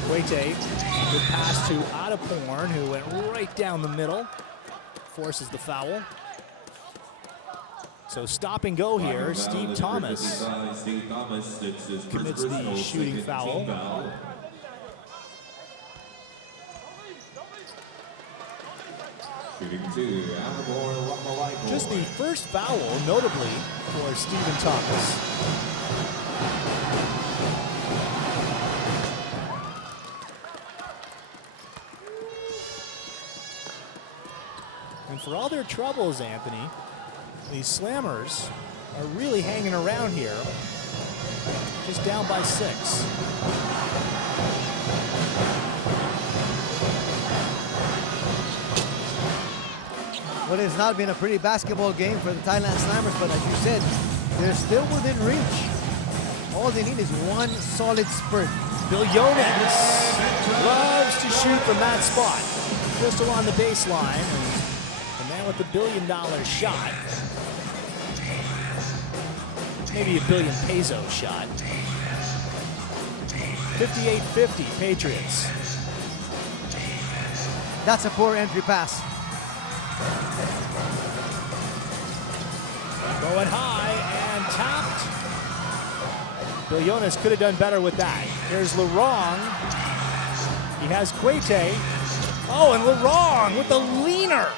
Cuete, good pass to Ataporn, who went right down the middle, forces the foul. So stop and go here. Steve Thomas commits the shooting foul. Shooting 2, Just the first foul, notably, for Stephen Thomas. And for all their troubles, Anthony, these Slammers are really hanging around here, just down by 6. Well, it's not been a pretty basketball game for the Thailand Slammers, but as you said, they're still within reach. All they need is one solid spurt. Billones loves to shoot from that spot. Crystal on the baseline, and the man with the $1 billion shot. Maybe a billion peso shot. 58-50 Patriots. That's a poor entry pass. Going high and tapped. Billones could have done better with that. Here's Larong. He has Cuete. Oh, and Larong with the leaner.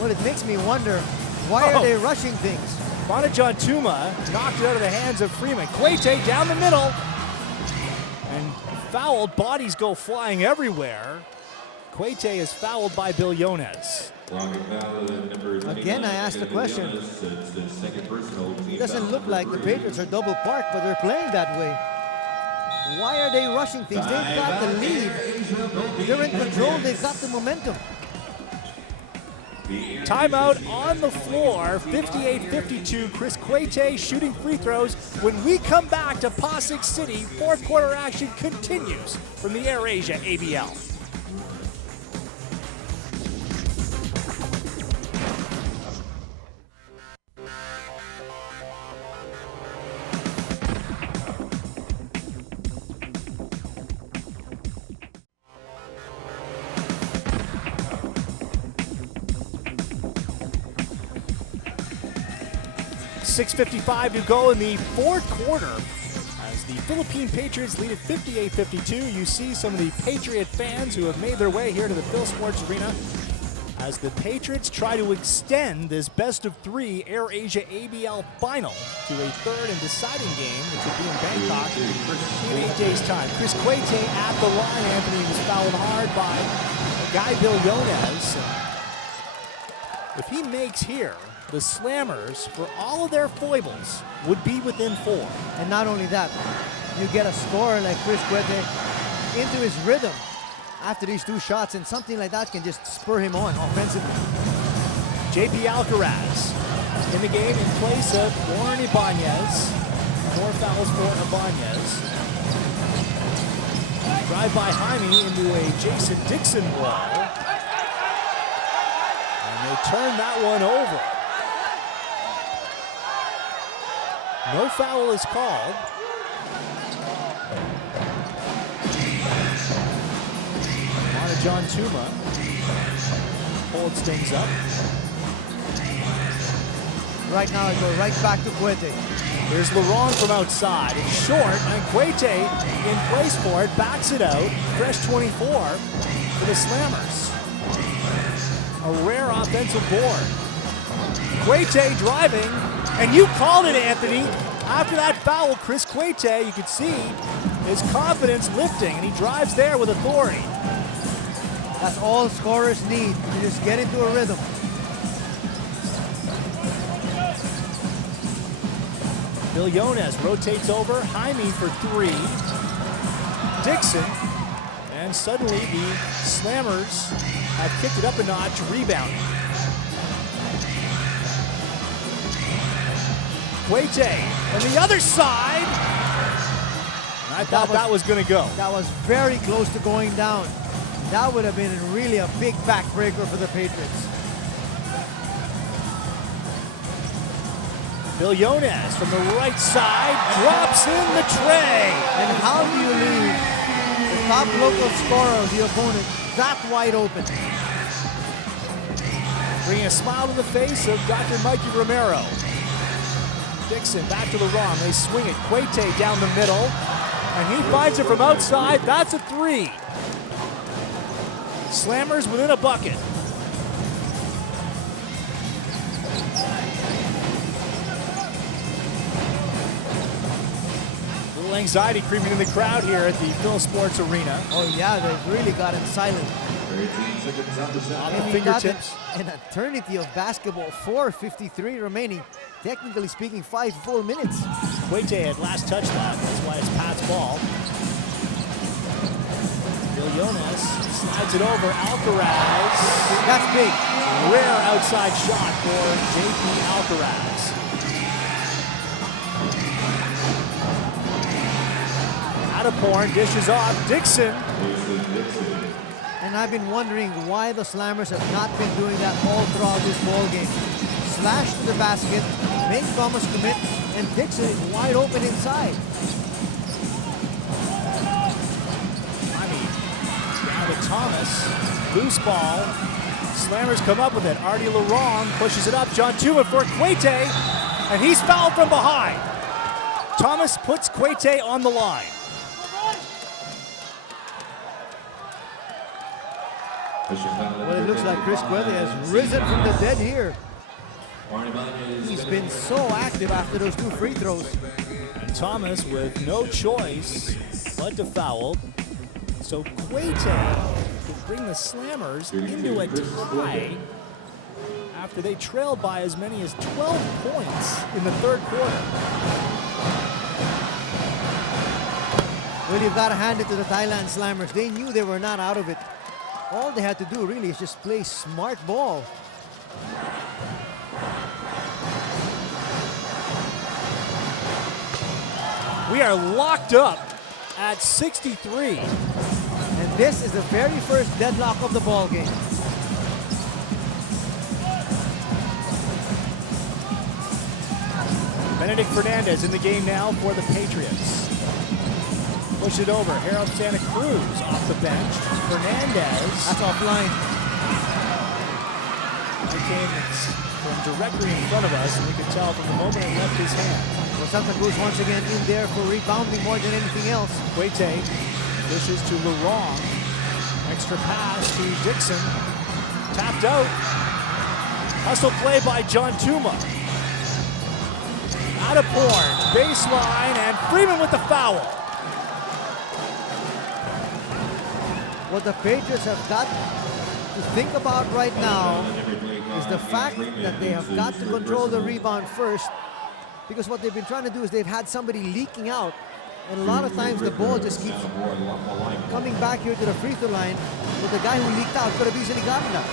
Well, it makes me wonder, why are they rushing things? Manajan Tuma knocked it out of the hands of Freeman. Cuete down the middle. And fouled. Bodies go flying everywhere. Cuete is fouled by Billones. Again, I asked the question. It doesn't look like the Patriots are double parked, but they're playing that way. Why are they rushing things? They've got the lead. They're in control. They've got the momentum. Timeout on the floor, 58-52. Chris Cuete shooting free throws. When we come back to Pasig City, fourth quarter action continues from the AirAsia ABL. .6:55 to go in the fourth quarter as the Philippine Patriots lead at 58-52. You see some of the Patriot fans who have made their way here to the Phil Sports Arena as the Patriots try to extend this best-of-3 AirAsia ABL final to a third and deciding game, which will be in Bangkok in 8 days' time. Chris Cuete at the line. Anthony was fouled hard by Guy Billones. If he makes here, the Slammers, for all of their foibles, would be within 4. And not only that, you get a scorer like Chris Cuete into his rhythm after these 2 shots, and something like that can just spur him on offensively. JP Alcaraz in the game in place of Warren Ibanez. 4 fouls for Ibanez. Drive by Jaime into a Jason Dixon ball. And they turn that one over. No foul is called. On to John Tuma. Holds things up. Right now, it goes right back to Cuete. Here's Laurent from outside. It's short, and Cuete in place for it, backs it out. Fresh 24 for the Slammers. A rare offensive board. Cuete driving, and you called it, Anthony. After that foul, Chris Cuete, you could see his confidence lifting, and he drives there with authority. That's all scorers need, to just get into a rhythm. Villones rotates over, Jaime for 3. Dixon, and suddenly the Slammers have kicked it up a notch, rebounding. Cuete on the other side. And I thought that was going to go. That was very close to going down. That would have been really a big backbreaker for the Patriots. Villones from the right side drops in the tray. And how do you leave the top local scorer of the opponent that wide open? Bringing a smile to the face of Dr. Mikey Romero. Dixon back to Laurent. They swing it. Cuete down the middle. And he finds it from outside. That's a 3. Slammers within a bucket. Little anxiety creeping in the crowd here at the Phil Sports Arena. Oh yeah, they've really got it silent. 13 seconds on the shot. On the fingertips. An eternity of basketball, 4:53 remaining. Technically speaking, 5 full minutes. Cuete had last touch that. That's why it's Pat's ball. Villones slides it over. Alcaraz. That's big. Rare outside shot for JP Alcaraz. Attaporn dishes off. Dixon. And I've been wondering why the Slammers have not been doing that all throughout this ball game. Slash to the basket, make Thomas commit, and Dixon is wide open inside. Down to Thomas. Loose ball. Slammers come up with it. Artie Laurent pushes it up. John Tuma for Cuete, and he's fouled from behind. Thomas puts Cuete on the line. Well, it looks like Chris Cuete has risen from the dead here. He's been so active after those 2 free throws. And Thomas with no choice but to foul. So Cuete could bring the Slammers into a tie after they trailed by as many as 12 points in the 3rd quarter. Well, you've got to hand it to the Thailand Slammers. They knew they were not out of it. All they had to do really is just play smart ball. We are locked up at 63. And this is the very first deadlock of the ball game. Benedict Fernandez in the game now for the Patriots. Push it over. Harold Santa Cruz off the bench. Fernandez. That's offline. It came from directly in front of us, and we could tell from the moment it left his hand. Well, Santa Cruz once again in there for rebounding more than anything else. Cuete dishes to Laurent. Extra pass to Dixon. Tapped out. Hustle play by John Tuma. Attaporn, baseline, and Freeman with the foul. What the Patriots have got to think about right now is the fact that they have got to control the rebound first, because what they've been trying to do is they've had somebody leaking out, and a lot of times the ball just keeps coming back here to the free throw line, but the guy who leaked out could have easily gotten that.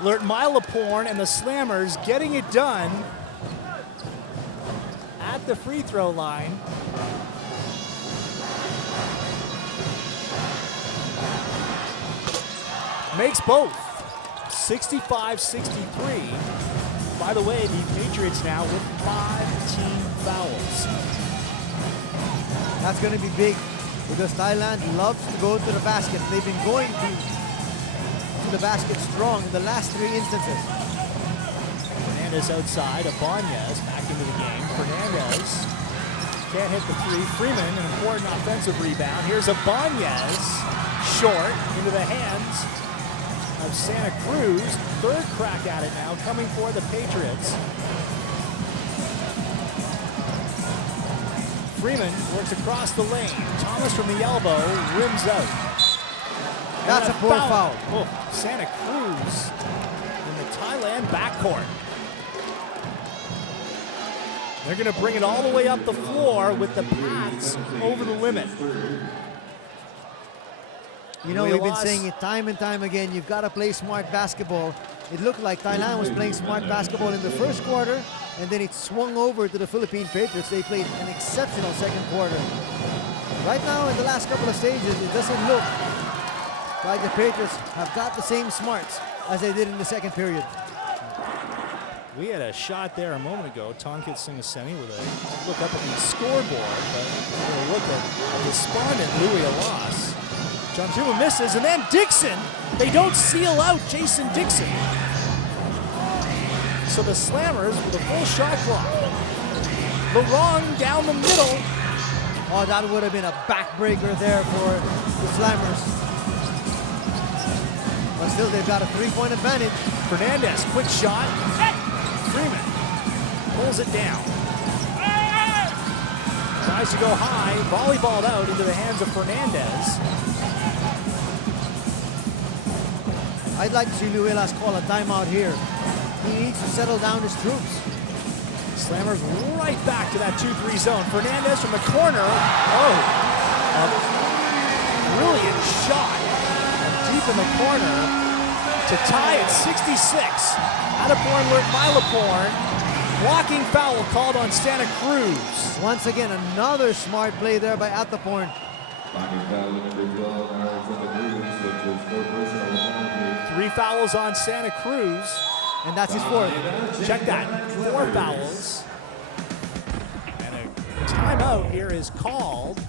Milaporn and the Slammers getting it done at the free throw line. Makes both. 65-63. By the way, the Patriots now with 5 team fouls. That's going to be big because Thailand loves to go to the basket. They've been going to the basket strong in the last 3 instances. Fernandez outside, Abanez back into the game. Fernandez can't hit the three. Freeman, an important offensive rebound. Here's Abanez, short, into the hands of Santa Cruz. Third crack at it now, coming for the Patriots. Freeman works across the lane. Thomas from the elbow, rims out. That's a poor foul. Oh, Santa Cruz in the Thailand backcourt. They're going to bring it all the way up the floor with the pads over the limit. You know, we've been saying it time and time again, you've got to play smart basketball. It looked like Thailand was playing smart basketball in the first quarter, and then it swung over to the Philippine Patriots. They played an exceptional second quarter. Right now, in the last couple of stages, it doesn't look like the Patriots have got the same smarts as they did in the second period. We had a shot there a moment ago. Tonkit Singaseni with a look up at the scoreboard, but we'll look at despondent Louis Alas. John Zuma misses, and then Dixon. They don't seal out Jason Dixon. So the Slammers with a full shot clock. Larong down the middle. Oh, that would have been a backbreaker there for the Slammers. But still, they've got a 3-point advantage. Fernandez, quick shot. Freeman pulls it down. Tries to go high, volleyballed out into the hands of Fernandez. I'd like to see Luelas call a timeout here. He needs to settle down his troops. Slammers right back to that 2-3 zone. Fernandez from the corner. Oh, a brilliant shot deep in the corner to tie at 66. Attaporn alert Milaporn. Blocking foul called on Santa Cruz. Once again, another smart play there by Attaporn. Three fouls on Santa Cruz. And that's his fourth. Check that, 4 fouls. And a timeout here is called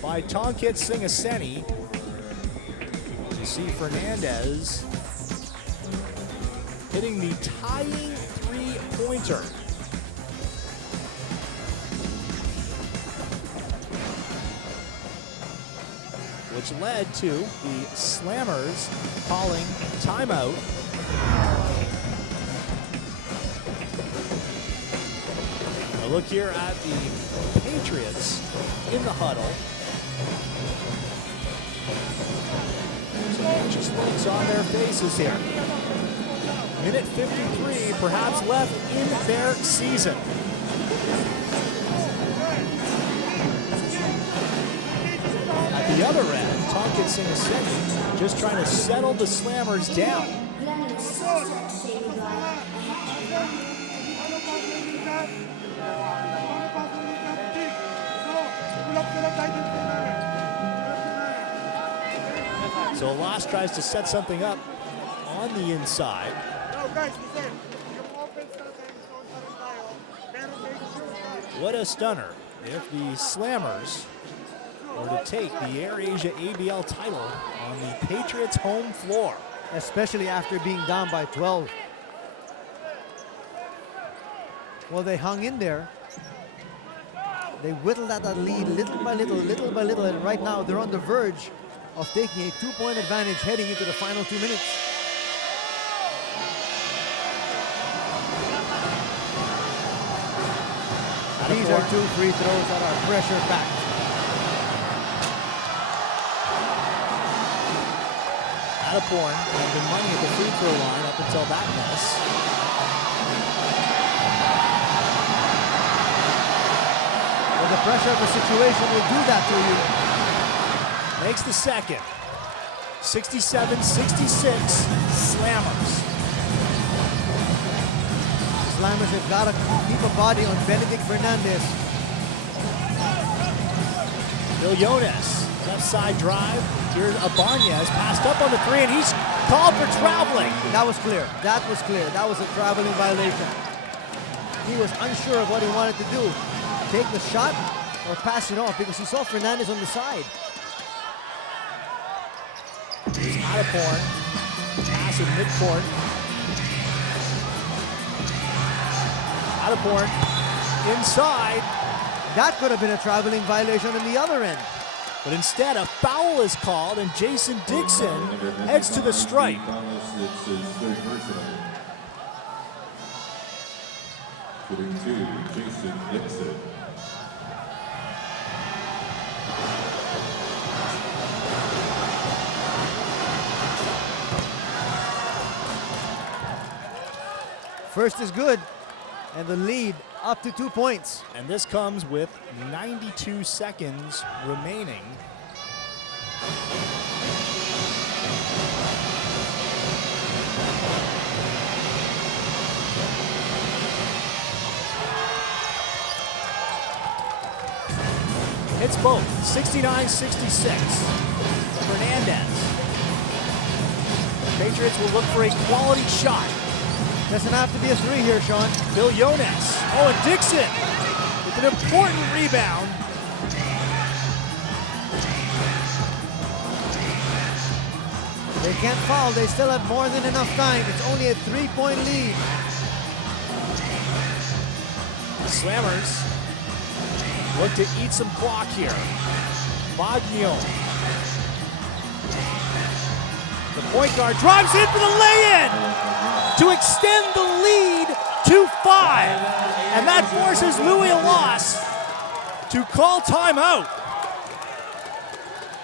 by Tonkit Singaseni. You see Fernandez hitting the tying 3-pointer. Which led to the Slammers calling timeout. A look here at the Patriots in the huddle. Some anxious looks on their faces here. Minute 53, perhaps left in their season. At the other end, Tonkit Singaseni just trying to settle the Slammers down. So Alas tries to set something up on the inside. What a stunner if the Slammers were to take the Air Asia ABL title on the Patriots' home floor. Especially after being down by 12. Well, they hung in there. They whittled at that lead little by little, and right now they're on the verge of taking a 2-point advantage heading into the final 2 minutes. These are 2 free throws that are pressure packed. Adaporn had been money at the free throw line up until that miss. Well, the pressure of the situation will do that to you. Makes the second. 67-66, Slammers. Slammers have got to keep a body on Benedict Fernandez. Villones, left side drive. Here's Abanez, passed up on the three, and he's called for traveling. That was clear. That was clear. That was a traveling violation. He was unsure of what he wanted to do. Take the shot or pass it off because he saw Fernandez on the side. Here's Adaporn, pass in midcourt. Adaporn, inside. That could have been a traveling violation on the other end. But instead, a foul is called, and Jason Dixon heads to the stripe. It's his third personal. Shooting 2, Jason Dixon. First is good, and the lead up to 2 points. And this comes with 92 seconds remaining. Hits both, 69-66. Fernandez. Patriots will look for a quality shot. Doesn't have to be a three here, Sean. Villones. Oh, and Dixon with an important rebound. They can't foul. They still have more than enough time. It's only a 3-point lead. Slammers look to eat some clock here. Baggio. The point guard drives in for the lay-in to extend the lead to 5. And that forces Louis Alas to call timeout.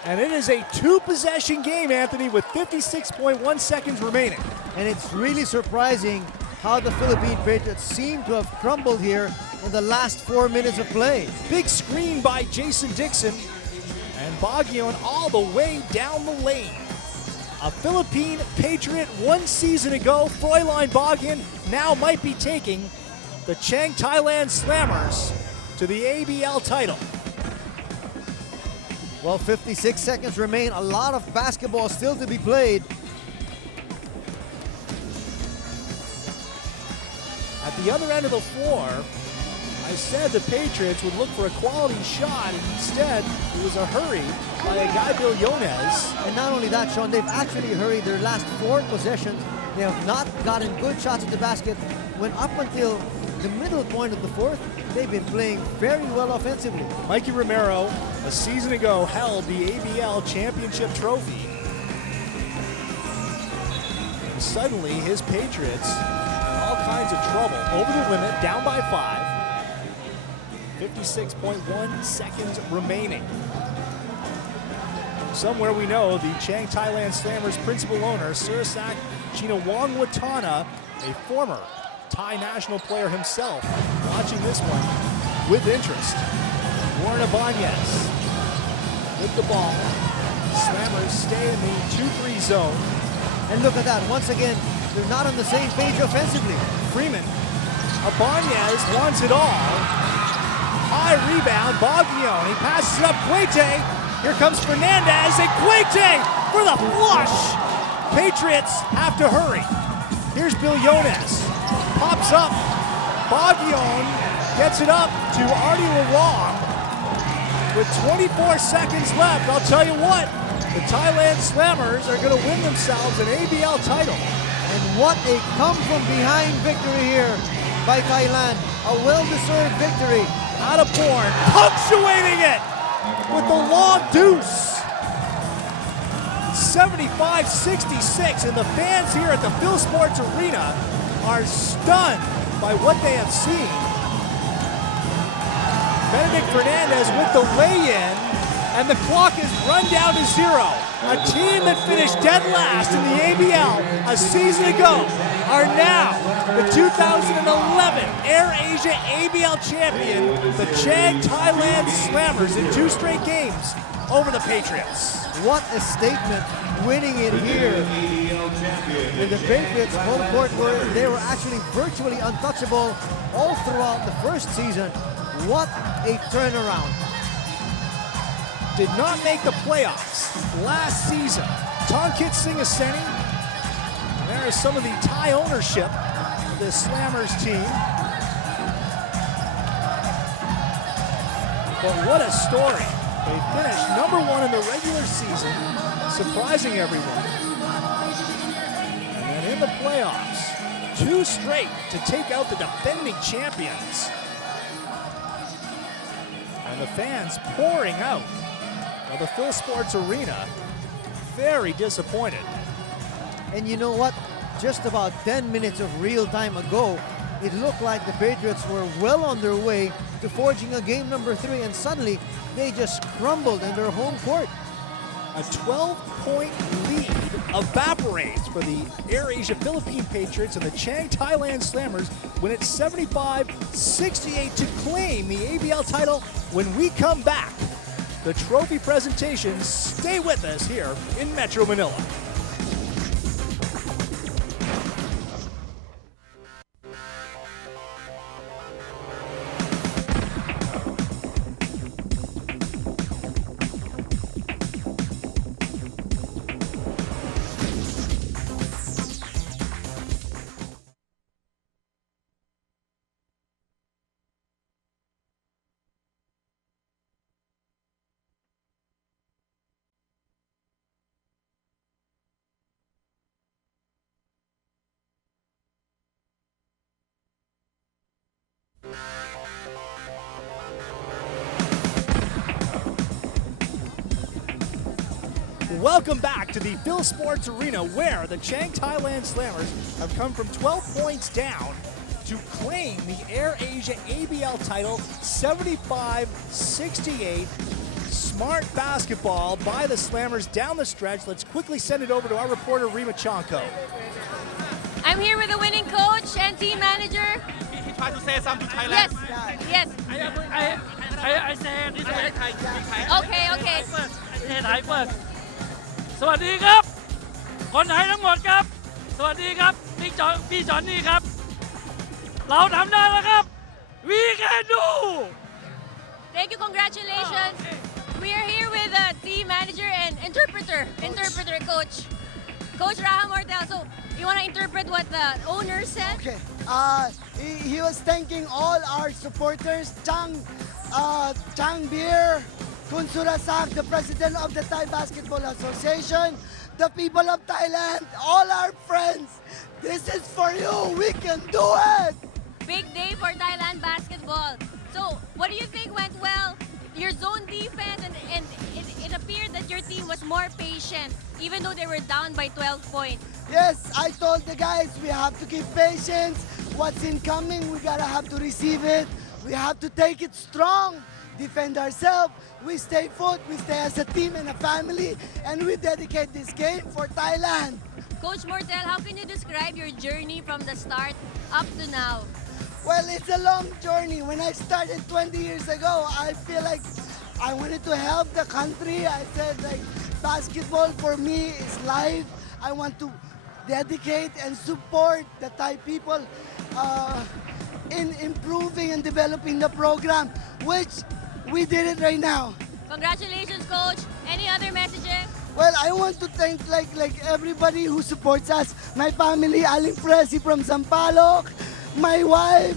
And it is a 2-possession game, Anthony, with 56.1 seconds remaining. And it's really surprising how the Philippine Patriots seem to have crumbled here in the last 4 minutes of play. Big screen by Jason Dixon, and Baggio all the way down the lane. A Philippine Patriot 1 season ago, Fräulein Baggio now might be taking the Chang Thailand Slammers to the ABL title. Well, 56 seconds remain. A lot of basketball still to be played. At the other end of the floor, I said the Patriots would look for a quality shot, and instead it was a hurry by a guy, Villones. And not only that, Sean, they've actually hurried their last 4 possessions. They have not gotten good shots at the basket. When up until the middle point of the fourth, they've been playing very well offensively. Mikey Romero, a season ago, held the ABL championship trophy. And suddenly, his Patriots in all kinds of trouble. Over the limit, down by 5. 56.1 seconds remaining. Somewhere we know the Chang Thailand Slammers principal owner, Surasak Chinawangwatana, a former Thai national player himself, watching this one with interest. Warren Abanez with the ball. Slammers stay in the 2-3 zone. And look at that. Once again, they're not on the same page offensively. Freeman. Abanez wants it all. High rebound, Baggio. He passes it up, Quete. Here comes Fernandez, and Quete for the flush. Patriots have to hurry. Here's Villones. Pops up. Baggio gets it up to Artie Larong. With 24 seconds left, I'll tell you what, the Thailand Slammers are going to win themselves an ABL title. And what a come-from-behind victory here by Thailand. A well-deserved victory. Adaporn punctuating it with the long deuce. 75-66, and the fans here at the Phil Sports Arena are stunned by what they have seen. Benedict Fernandez with the lay-in, And the clock is run down to 0. A team that finished dead last in the ABL a season ago are now the 2011 AirAsia ABL champion, the Chang Thailand Slammers, in 2 straight games over the Patriots. What a statement, winning it here in the Patriots home court, where they were actually virtually untouchable all throughout the first season. What a turnaround. Did not make the playoffs last season. Tonkit Singaseni. There is some of the Thai ownership of the Slammers team. But what a story. They finished #1 in the regular season, surprising everyone. And then in the playoffs, 2 straight to take out the defending champions. And the fans pouring out of the Phil Sports Arena, very disappointed. And you know what? Just about 10 minutes of real time ago, it looked like the Patriots were well on their way to forging a game #3, and suddenly they just crumbled in their home court. A 12-point lead evaporates for the AirAsia Philippine Patriots, and the Chang Thailand Slammers win it 75-68 to claim the ABL title. When we come back, the trophy presentation. Stay with us here in Metro Manila. Welcome back to the Phil Sports Arena, where the Chang Thailand Slammers have come from 12 points down to claim the AirAsia ABL title 75-68. Smart basketball by the Slammers down the stretch. Let's quickly send it over to our reporter, Rima Chanko. I'm here with the winning coach and team manager. He tried to say something to Thailand. Yes. I said this way. Okay. I said Thai first. สวัสดีครับ คนไทยทั้งหมดครับ สวัสดีครับพี่จอนนี่ครับ เราทำได้แล้วครับ We can do. Thank you, congratulations. We are here with the team manager and interpreter, coach. Coach Raham Mortel. So, you want to interpret what the owner said? Okay. He was thanking all our supporters, Chang Beer, Kun Surasak, the president of the Thai Basketball Association, the people of Thailand, all our friends. This is for you. We can do it. Big day for Thailand basketball. So, what do you think went well? Your zone defense, and it appeared that your team was more patient, even though they were down by 12 points. Yes, I told the guys we have to keep patience. What's incoming, we gotta have to receive it. We have to take it strong, defend ourselves. We stay put, we stay as a team and a family, and we dedicate this game for Thailand. Coach Mortel, how can you describe your journey from the start up to now? Well, it's a long journey. When I started 20 years ago, I feel like I wanted to help the country. I said, like, basketball for me is life. I want to dedicate and support the Thai people in improving and developing the program, which we did it right now. Congratulations, Coach. Any other messages? Well, I want to thank like everybody who supports us. My family, Aling Presi from Sampaloc. My wife,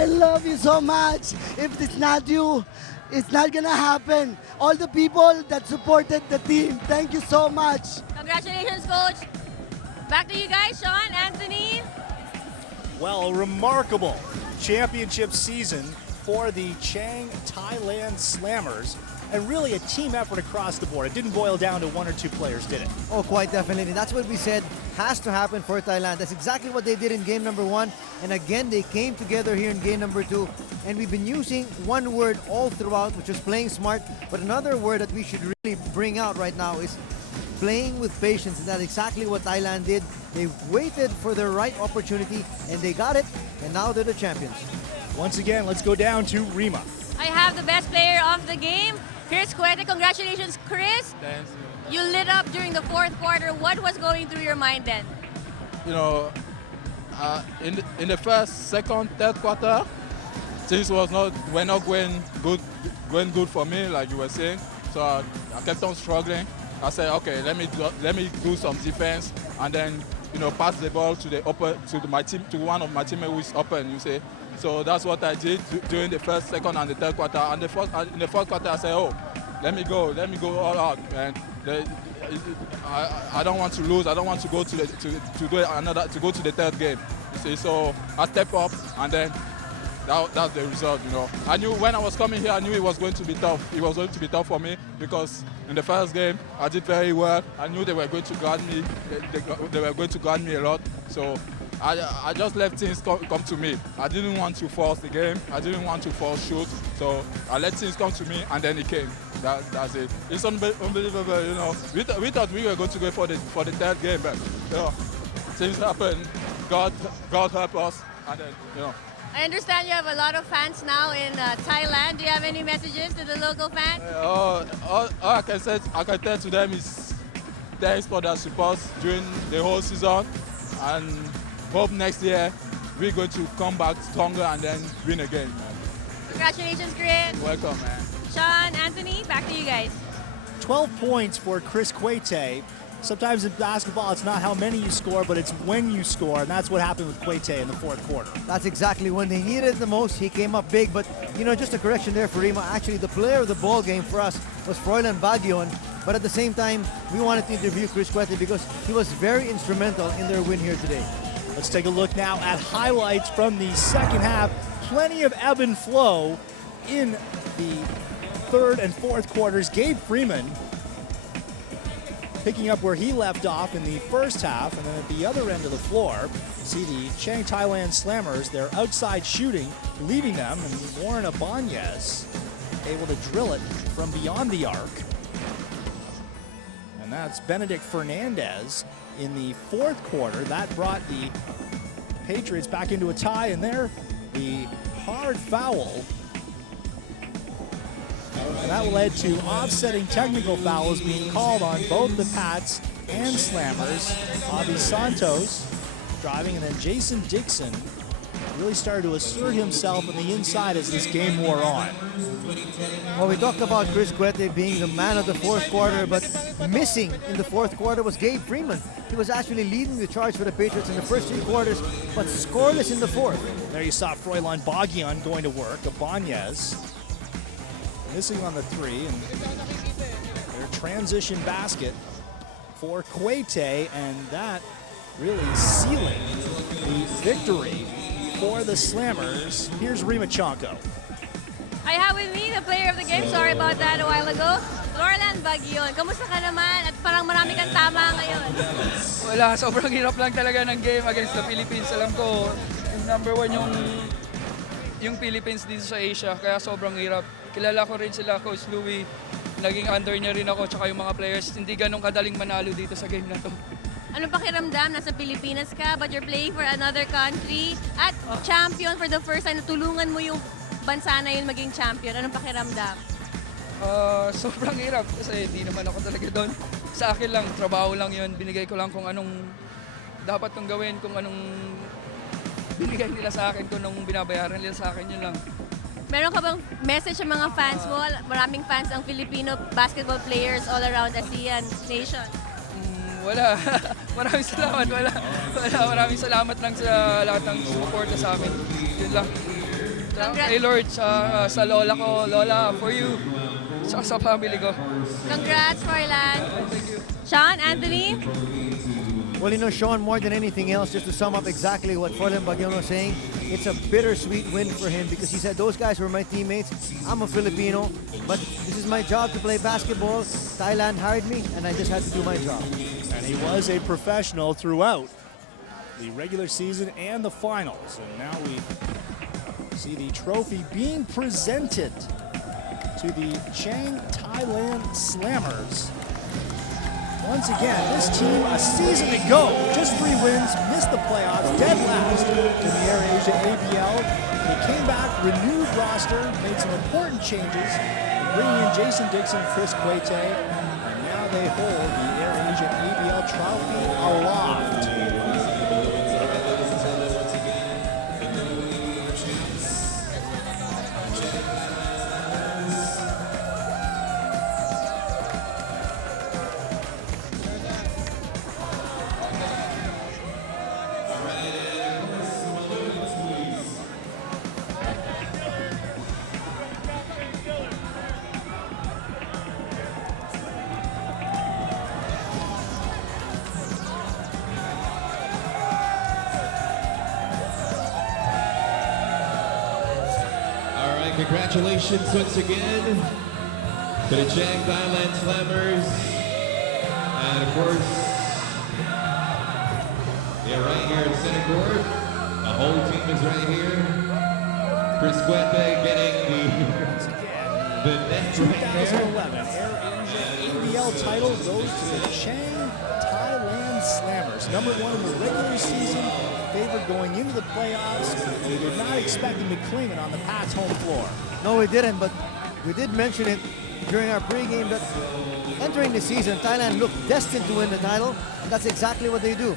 I love you so much. If it's not you, it's not gonna happen. All the people that supported the team, thank you so much. Congratulations, Coach. Back to you guys, Sean, Anthony. Well, a remarkable championship season for the Chang Thailand Slammers, and really a team effort across the board. It didn't boil down to 1 or 2 players, did it? Oh, quite definitely. That's what we said has to happen for Thailand. That's exactly what they did in game number 1. And again, they came together here in game number 2. And we've been using one word all throughout, which is playing smart. But another word that we should really bring out right now is playing with patience. And that's exactly what Thailand did. They waited for the right opportunity and they got it. And now they're the champions. Once again, let's go down to Rima. I have the best player of the game, Chris Cuete. Congratulations, Chris. Thanks. You lit up during the fourth quarter. What was going through your mind then? You know, in the first, second, third quarter, things were not going good for me, like you were saying. So I kept on struggling. I said, okay, let me do some defense, and then pass the ball to my team, to one of my teammates who is open. You say. So that's what I did during the first, second, and the third quarter. And in the fourth quarter, I said, oh, let me go all out, man. I don't want to lose. I don't want to go to the third game. You see, so I step up, and then that's the result. I knew when I was coming here, I knew it was going to be tough. It was going to be tough for me because in the first game I did very well. I knew they were going to guard me. They were going to guard me a lot. So I just let things come to me. I didn't want to force the game. I didn't want to force shoot. So I let things come to me, and then it came. That's it. It's unbelievable. We thought we were going to go for the third game, but things happen. God help us, and then I understand you have a lot of fans now in Thailand. Do you have any messages to the local fans? All I can tell to them is thanks for their support during the whole season, and hope next year we're going to come back stronger and then win again, man. Congratulations, Chris. Welcome, man. Sean, Anthony, back to you guys. 12 points for Chris Cuete. Sometimes in basketball, it's not how many you score, but it's when you score, and that's what happened with Cuete in the fourth quarter. That's exactly when they needed it the most. He came up big, but just a correction there for Rima. Actually, the player of the ball game for us was Froilan Baguion, but at the same time, we wanted to interview Chris Cuete because he was very instrumental in their win here today. Let's take a look now at highlights from the second half. Plenty of ebb and flow in the third and fourth quarters. Gabe Freeman picking up where he left off in the first half, and then at the other end of the floor, see the Chang Thailand Slammers, their outside shooting, leaving them, and Warren Abanez able to drill it from beyond the arc. And that's Benedict Fernandez in the fourth quarter. That brought the Patriots back into a tie, and there, the hard foul. And that led to offsetting technical fouls being called on both the Pats and Slammers. Avi Santos driving, and then Jason Dixon really started to assert himself on the inside as this game wore on. Well, we talked about Chris Cuete being the man of the fourth quarter, but missing in the fourth quarter was Gabe Freeman. He was actually leading the charge for the Patriots in the first three quarters, but scoreless in the fourth. There you saw Froilan Baguion going to work. Abanez missing on the three, and their transition basket for Cuete, and that really sealing the victory for the Slammers. Here's Rima Chanko. I have with me the player of the game. Sorry about that a while ago. Froilan Baguion. Kamusta ka naman? At parang marami kang tama ngayon. Wala, sobrang hirap lang talaga ng game against the Philippines. Alam ko, number one yung Philippines dito sa Asia, kaya sobrang hirap. Kilala ko rin sila, Coach Louie. Naging under niya rin ako, tsaka yung mga players. Hindi ganun kadaling manalo dito sa game na to. Anong pakiramdam? Nasa Pilipinas ka, but you're playing for another country. At champion for the first time, natulungan mo yung bansa na yun maging champion. Anong pakiramdam? Sobrang hirap kasi hindi naman ako talaga doon. Sa akin lang, trabaho lang yun. Binigay ko lang kung anong dapat kong gawin, kung anong binigay nila sa akin, kung anong binabayaran nila sa akin, yun lang. Meron ka bang message sa mga fans mo? Maraming fans ang Filipino basketball players all around ASEAN nation. Wala. Maraming salamat. Wala. Maraming salamat lang sa lahat ng suporta sa amin. Yun lang. Kay Lord, sa lola ko, Lola, for you. Sa family ko. Congrats, Froilan. Thank you. Sean, Anthony? Well, you know, Sean, more than anything else, just to sum up exactly what Forlan Baguion was saying, it's a bittersweet win for him because he said, those guys were my teammates. I'm a Filipino, but this is my job to play basketball. Thailand hired me, and I just had to do my job. And he was a professional throughout the regular season and the finals. And now we see the trophy being presented to the Chang Thailand Slammers. Once again, this team a season ago, just 3 wins, missed the playoffs, dead last in the AirAsia ABL. They came back, renewed roster, made some important changes, bringing in Jason Dixon, Chris Quete, and now they hold the AirAsia ABL trophy aloft. Congratulations once again to the Chang Thailand Slammers. And of course, they're right here in center court. The whole team is right here. Chris Quete getting the net right 2011 AirAsia ABL title goes to the Chang Thailand Slammers. Number 1 in the regular season, favored going into the playoffs. We did not expect them to claim it on the Pats' home floor. No, we didn't, but we did mention it during our pregame that entering the season, Thailand looked destined to win the title, and that's exactly what they do.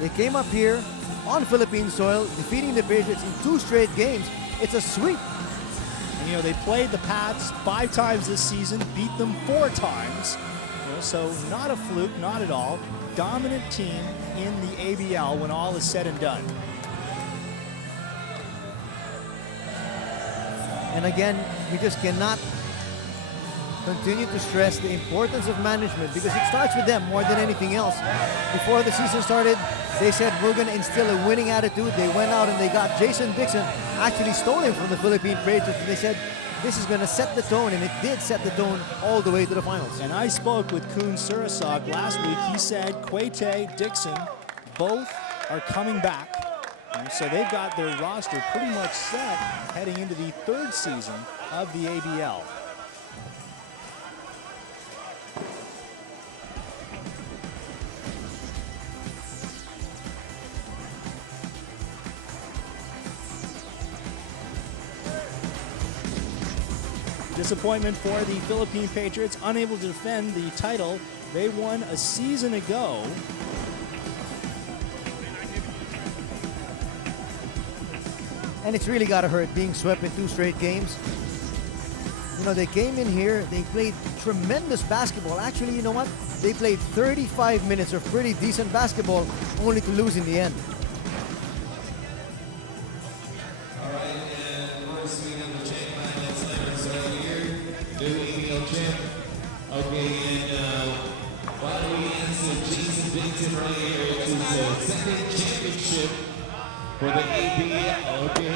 They came up here on Philippine soil, defeating the Patriots in 2 straight games. It's a sweep. And, you know, they played the Pats 5 times this season, beat them 4 times. You know, so not a fluke, not at all. Dominant team in the ABL when all is said and done. And again, we just cannot continue to stress the importance of management because it starts with them more than anything else. Before the season started, they said we're going to instill a winning attitude. They went out and they got Jason Dixon, actually stolen from the Philippine Patriots. And they said this is going to set the tone, and it did set the tone all the way to the finals. And I spoke with Kuhn Surasok last week. He said Quete, Dixon, both are coming back. And so they've got their roster pretty much set heading into the 3rd season of the ABL. Disappointment for the Philippine Patriots, unable to defend the title they won a season ago. And it's really got to hurt being swept in 2 straight games. You know, they came in here, they played tremendous basketball. Actually, you know what? They played 35 minutes of pretty decent basketball, only to lose in the end. All right, and first we have the Chang Thailand Slammers right here. New ABL champ. Okay, and while we answer Jason Dixon right here, which is the 2nd championship for the ABL, okay.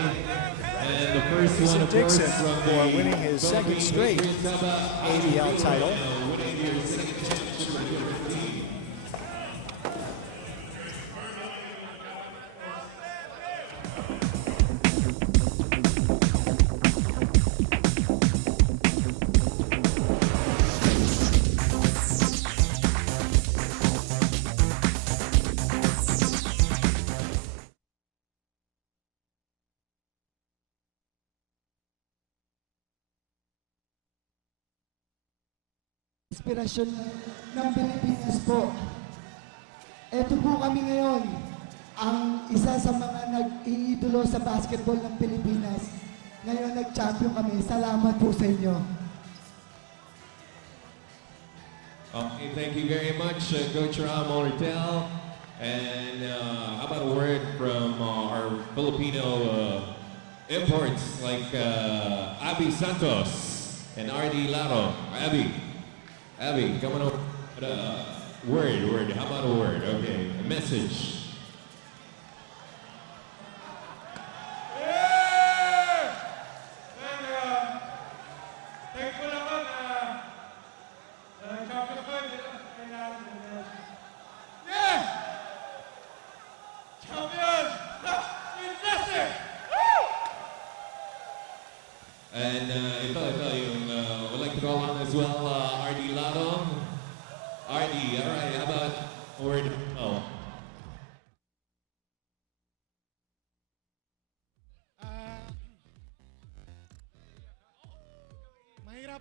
And the first Jason one, of course, Dixon from for winning his 2nd straight ABL title. Winning your 2nd championship for the team. Inspirasyon ng Pilipinas po. Ito po kami ngayon, ang isa sa mga nag-iidolo sa basketball ng Pilipinas. Ngayon nag-champion kami. Salamat po sa inyo. Okay, thank you very much, Coach Ram Ortel. And how about a word from our Filipino imports like Abby Santos and RD Laro. Abby, come on over. Word. How about a word? Okay, a message. And ito yung would like to call on as well, RD Ladong. RD, all right, how about a word? Oh.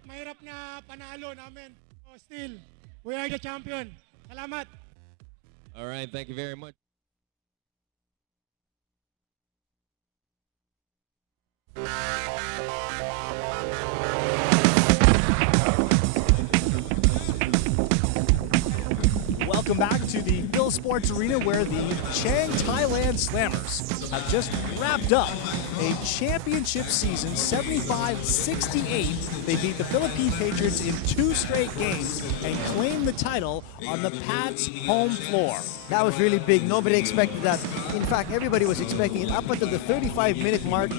Mahirap na panalo namin. Oh, still, we are the champion. Salamat. All right, thank you very much. Welcome back to the Phil Sports Arena, where the Chang Thailand Slammers have just wrapped up a championship season, 75-68. They beat the Philippine Patriots in 2 straight games and claimed the title on the Pats' home floor. That was really big. Nobody expected that. In fact, everybody was expecting it up until the 35-minute mark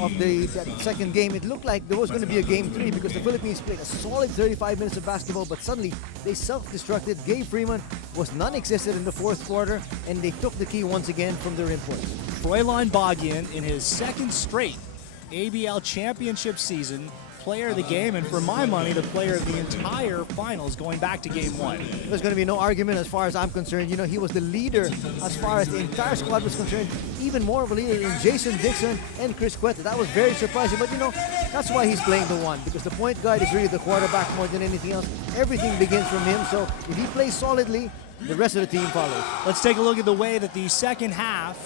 of that second game. It looked like there was going to be a game 3 because the Philippines played a solid 35 minutes of basketball, but suddenly they self-destructed. Gabe Freeman was non-existent in the 4th quarter, and they took the key once again from their import. Froylan Bogyan, in his 2nd straight ABL championship season, player of the game, and for my money, the player of the entire finals going back to game 1. There's going to be no argument as far as I'm concerned. You know, he was the leader as far as the entire squad was concerned. Even more of a leader in Jason Dixon and Chris Cueta. That was very surprising, but you know, that's why he's playing the 1, because the point guard is really the quarterback more than anything else. Everything begins from him, so if he plays solidly, the rest of the team follows. Let's take a look at the way that the second half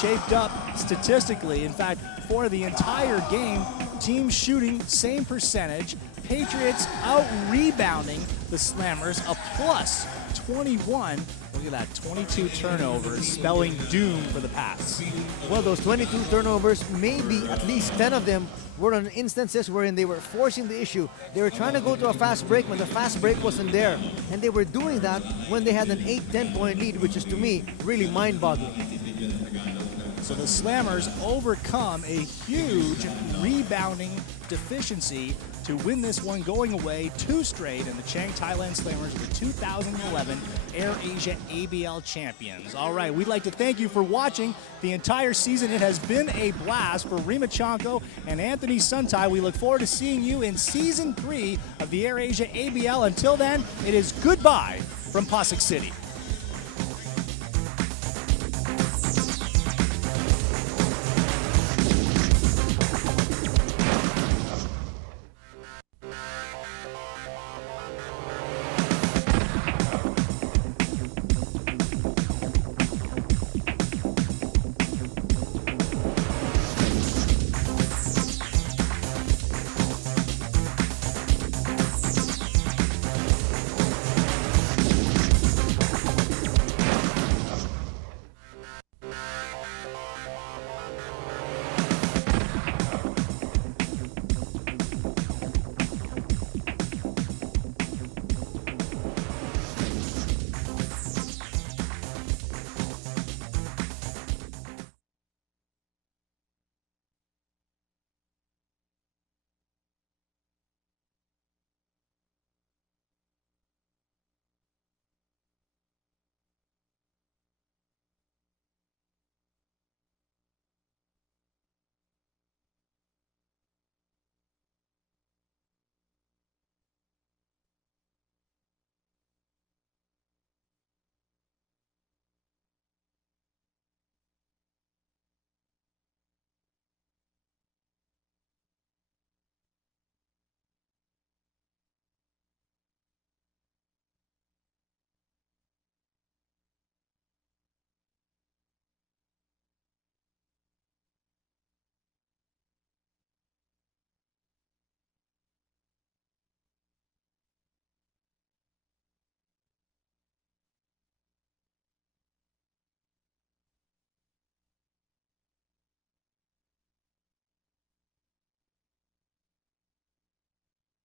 shaped up statistically. In fact, for the entire game, team shooting same percentage. Patriots out-rebounding the Slammers, a plus 21. Look at that, 22 turnovers, spelling doom for the Pats. Well, those 22 turnovers, maybe at least 10 of them were on instances wherein they were forcing the issue. They were trying to go to a fast break when the fast break wasn't there. And they were doing that when they had an 8-10 point lead, which is, to me, really mind-boggling. So the Slammers overcome a huge rebounding deficiency to win this one, going away 2 straight, and the Chang Thailand Slammers are the 2011 AirAsia ABL champions. All right, we'd like to thank you for watching the entire season. It has been a blast for Rima Chanko and Anthony Suntai. We look forward to seeing you in Season 3 of the AirAsia ABL. Until then, it is goodbye from Pasig City.